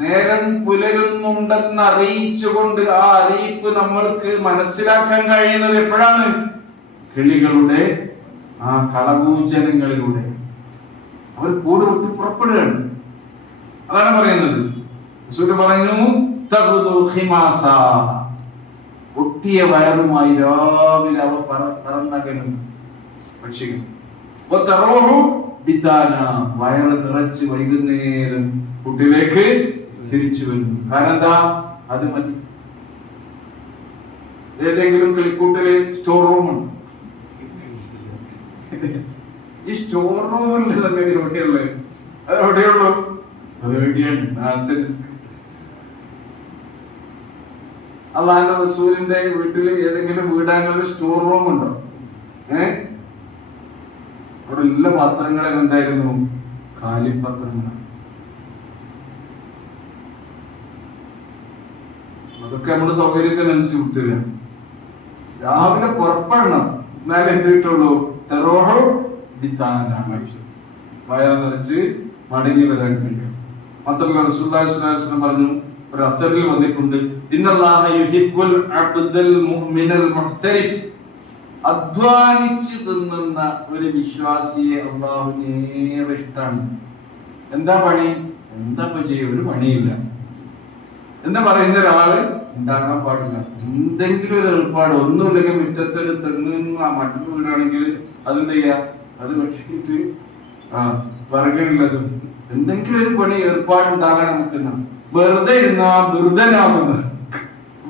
നേരം പുലരുന്നുണ്ടെന്ന് അറിയിച്ചുകൊണ്ട് ആ അറിയിപ്പ് നമ്മൾക്ക് മനസ്സിലാക്കാൻ കഴിയുന്നത് എപ്പോഴാണ്? കിളികളുടെ ആ കളകൂജനങ്ങളിലൂടെ. അവർ കൂട് വിട്ട് പുറപ്പെടുകയാണ്. അതാണ് പറയുന്നത്. റസൂൽ പറഞ്ഞു, തഗ്ദു ഖിമാസ, ഒട്ടിയ വയറുമായി രാവിലെ അവ പറന്നകലും പക്ഷികൾ. വതറൂഹു ബിതാന, വയറ് നിറച്ച് വൈകുന്നേരം കുട്ടിലേക്ക് തിരിച്ചു വരുന്നു. കാരണം എന്താ? അത് മതി. ഏതെങ്കിലും കിളിക്കൂട്ടില് സ്റ്റോർ റൂമുണ്ട്. ഈ സ്റ്റോർ റൂമിന്റെ സംഗതി എവിടെയുള്ളത്? അത് എവിടെയുള്ളൂ? അത് എവിടെയാണ്? നാളത്തെ റിസ്ക്. അള്ളാഹുവിന്റെ റസൂലിന്റെ വീട്ടില് ഏതെങ്കിലും വീടാങ്ങളിൽ സ്റ്റോർ റൂം ഉണ്ടോ? അവിടെ എല്ലാ പാത്രങ്ങളും എന്തായിരുന്നു? കാലിപ്പാത്രങ്ങൾ. അതൊക്കെ നമ്മുടെ സൗകര്യത്തിനനുസരിച്ച് വിട്ടുക. രാവിലെ പുറപ്പെടണം, എന്നാലും എന്ത് കിട്ടുള്ളൂ? വയറ് നിറച്ച് മടങ്ങി വരാൻ കഴിയും. മാത്രമല്ല റസൂലുള്ളാഹി സ്വല്ലല്ലാഹു അലൈഹി വസല്ലം പറഞ്ഞു, ഒരു അത്തറിൽ വന്നിട്ടുണ്ട്, ഇന്നല്ലാഹ യുഹിബ്ബുൽ അബ്ദൽ മുഅ്മിനൽ മുഹ്തരിഫ്, അധ്വാനിച്ച് തിന്നുന്ന ഒരു വിശ്വാസിയെ അല്ലാഹുവിന് ഏറെ ഇഷ്ടമാണ്. എന്താ പണി? എന്താ ചെയ്യ? ഒരു പണിയില്ല എന്ന് പറയുന്ന ഒരാള് ഉണ്ടാക്കാൻ പാടില്ല. എന്തെങ്കിലും ഒരു ഏർപ്പാട്, ഒന്നുമില്ലെങ്കിൽ മുറ്റത്തൊരു തെങ്ങ് ആ മണ്ണ് വീടാണെങ്കിൽ അതെന്ത് ചെയ്യാ? അത് വെച്ചിട്ട് വർഗമുള്ളതും എന്തെങ്കിലും ഒരു പണി ഏർപ്പാടുണ്ടാകാൻ നമുക്ക്. വെറുതെ ഇരുന്നാ ദുർധനാകുന്നു.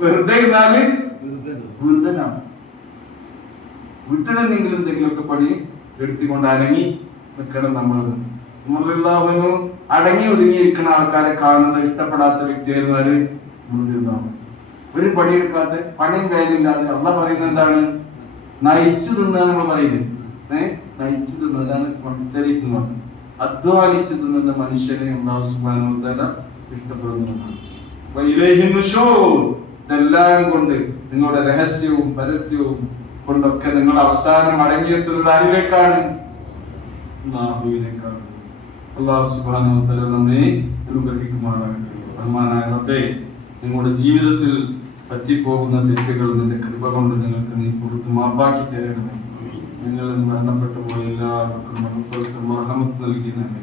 വെറുതെ ഇരുന്നാല് ദുർധനാകും. വീട്ടിലെന്തെങ്കിലും എന്തെങ്കിലുമൊക്കെ പണി എടുത്തിക്കൊണ്ട് അടങ്ങി നിൽക്കണം. നമ്മള് അടങ്ങി ഒതുങ്ങിയിരിക്കുന്ന ആൾക്കാരെ കാണുന്ന ഇഷ്ടപ്പെടാത്ത വ്യക്തിയായിരുന്നു. ഒരു പണിയെടുക്കാത്ത പണിയും കാര്യമില്ലാതെ അള്ളാഹ് പറയുന്നത് എന്താണ്? നയിച്ചു തിന്നാൻ നമ്മൾ പറയുന്നത്. നയിച്ചു തിന്നതാണ് മക്തരിക്കുന്നത്. അധ്വാനിച്ചു തിന്നുന്ന മനുഷ്യനെ അല്ലാഹു സുബ്ഹാനഹു വ തആല ഇഷ്ടപ്പെടുന്നതാണ്. ഇതെല്ലാം കൊണ്ട് നിങ്ങളുടെ രഹസ്യവും പരസ്യവും കൊണ്ടൊക്കെ നിങ്ങൾ അവസാനം മടങ്ങിയെത്തുന്നത് ആരിലേക്കാണ്? അല്ലാഹുവിലേക്കാണ്. അല്ലാഹു സുബ്ഹാനഹു വ തആല നമ്മെ അനുഗ്രഹിക്കുമാറാകട്ടെ. റഹ്മാനായ റബ്ബേ, നിങ്ങളുടെ ജീവിതത്തിൽ പറ്റിപ്പോകുന്ന തെറ്റുകൾ നിന്റെ കൃപ കൊണ്ട് നിങ്ങൾക്ക് നീ പുറത്ത് മാപ്പാക്കി തരണമേ. നിങ്ങൾ മരണപ്പെട്ടു പോയ എല്ലാവർക്കും റഹ്മത്ത് നൽകണമേ.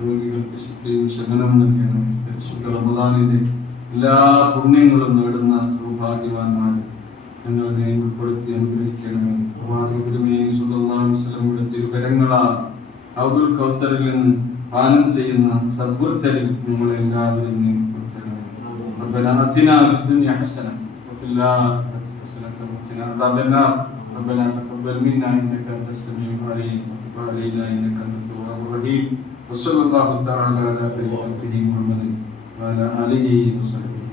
രോഗികൾക്ക് ശക്തിയും ശമനം നൽകണമേ. പരിശുദ്ധ റമദാനിന്റെ എല്ലാ പുണ്യങ്ങളും നേടുന്ന സൗഭാഗ്യവാന്മാർ ഞങ്ങളെ ഉൾപ്പെടുത്തി അനുഗ്രഹിക്കണമേ. തിരുവരങ്ങളാൽ അബ്ദുൽ കൗസറിൽ നിന്ന് പാനം ചെയ്യുന്ന സദ്വൃത്തരിൽ നിങ്ങളെ എല്ലാവരും നീ ഉൾപ്പെടുത്തണമേ. ربنا آتنا في الدنيا حسنة وفي الآخرة حسنة وقنا عذاب النار. ربنا تقبل منا إنك أنت السميع العليم وتب علينا إنك أنت التواب الرحيم. وصلى الله تعالى على خير خلقه محمد وعلى آله وصحبه.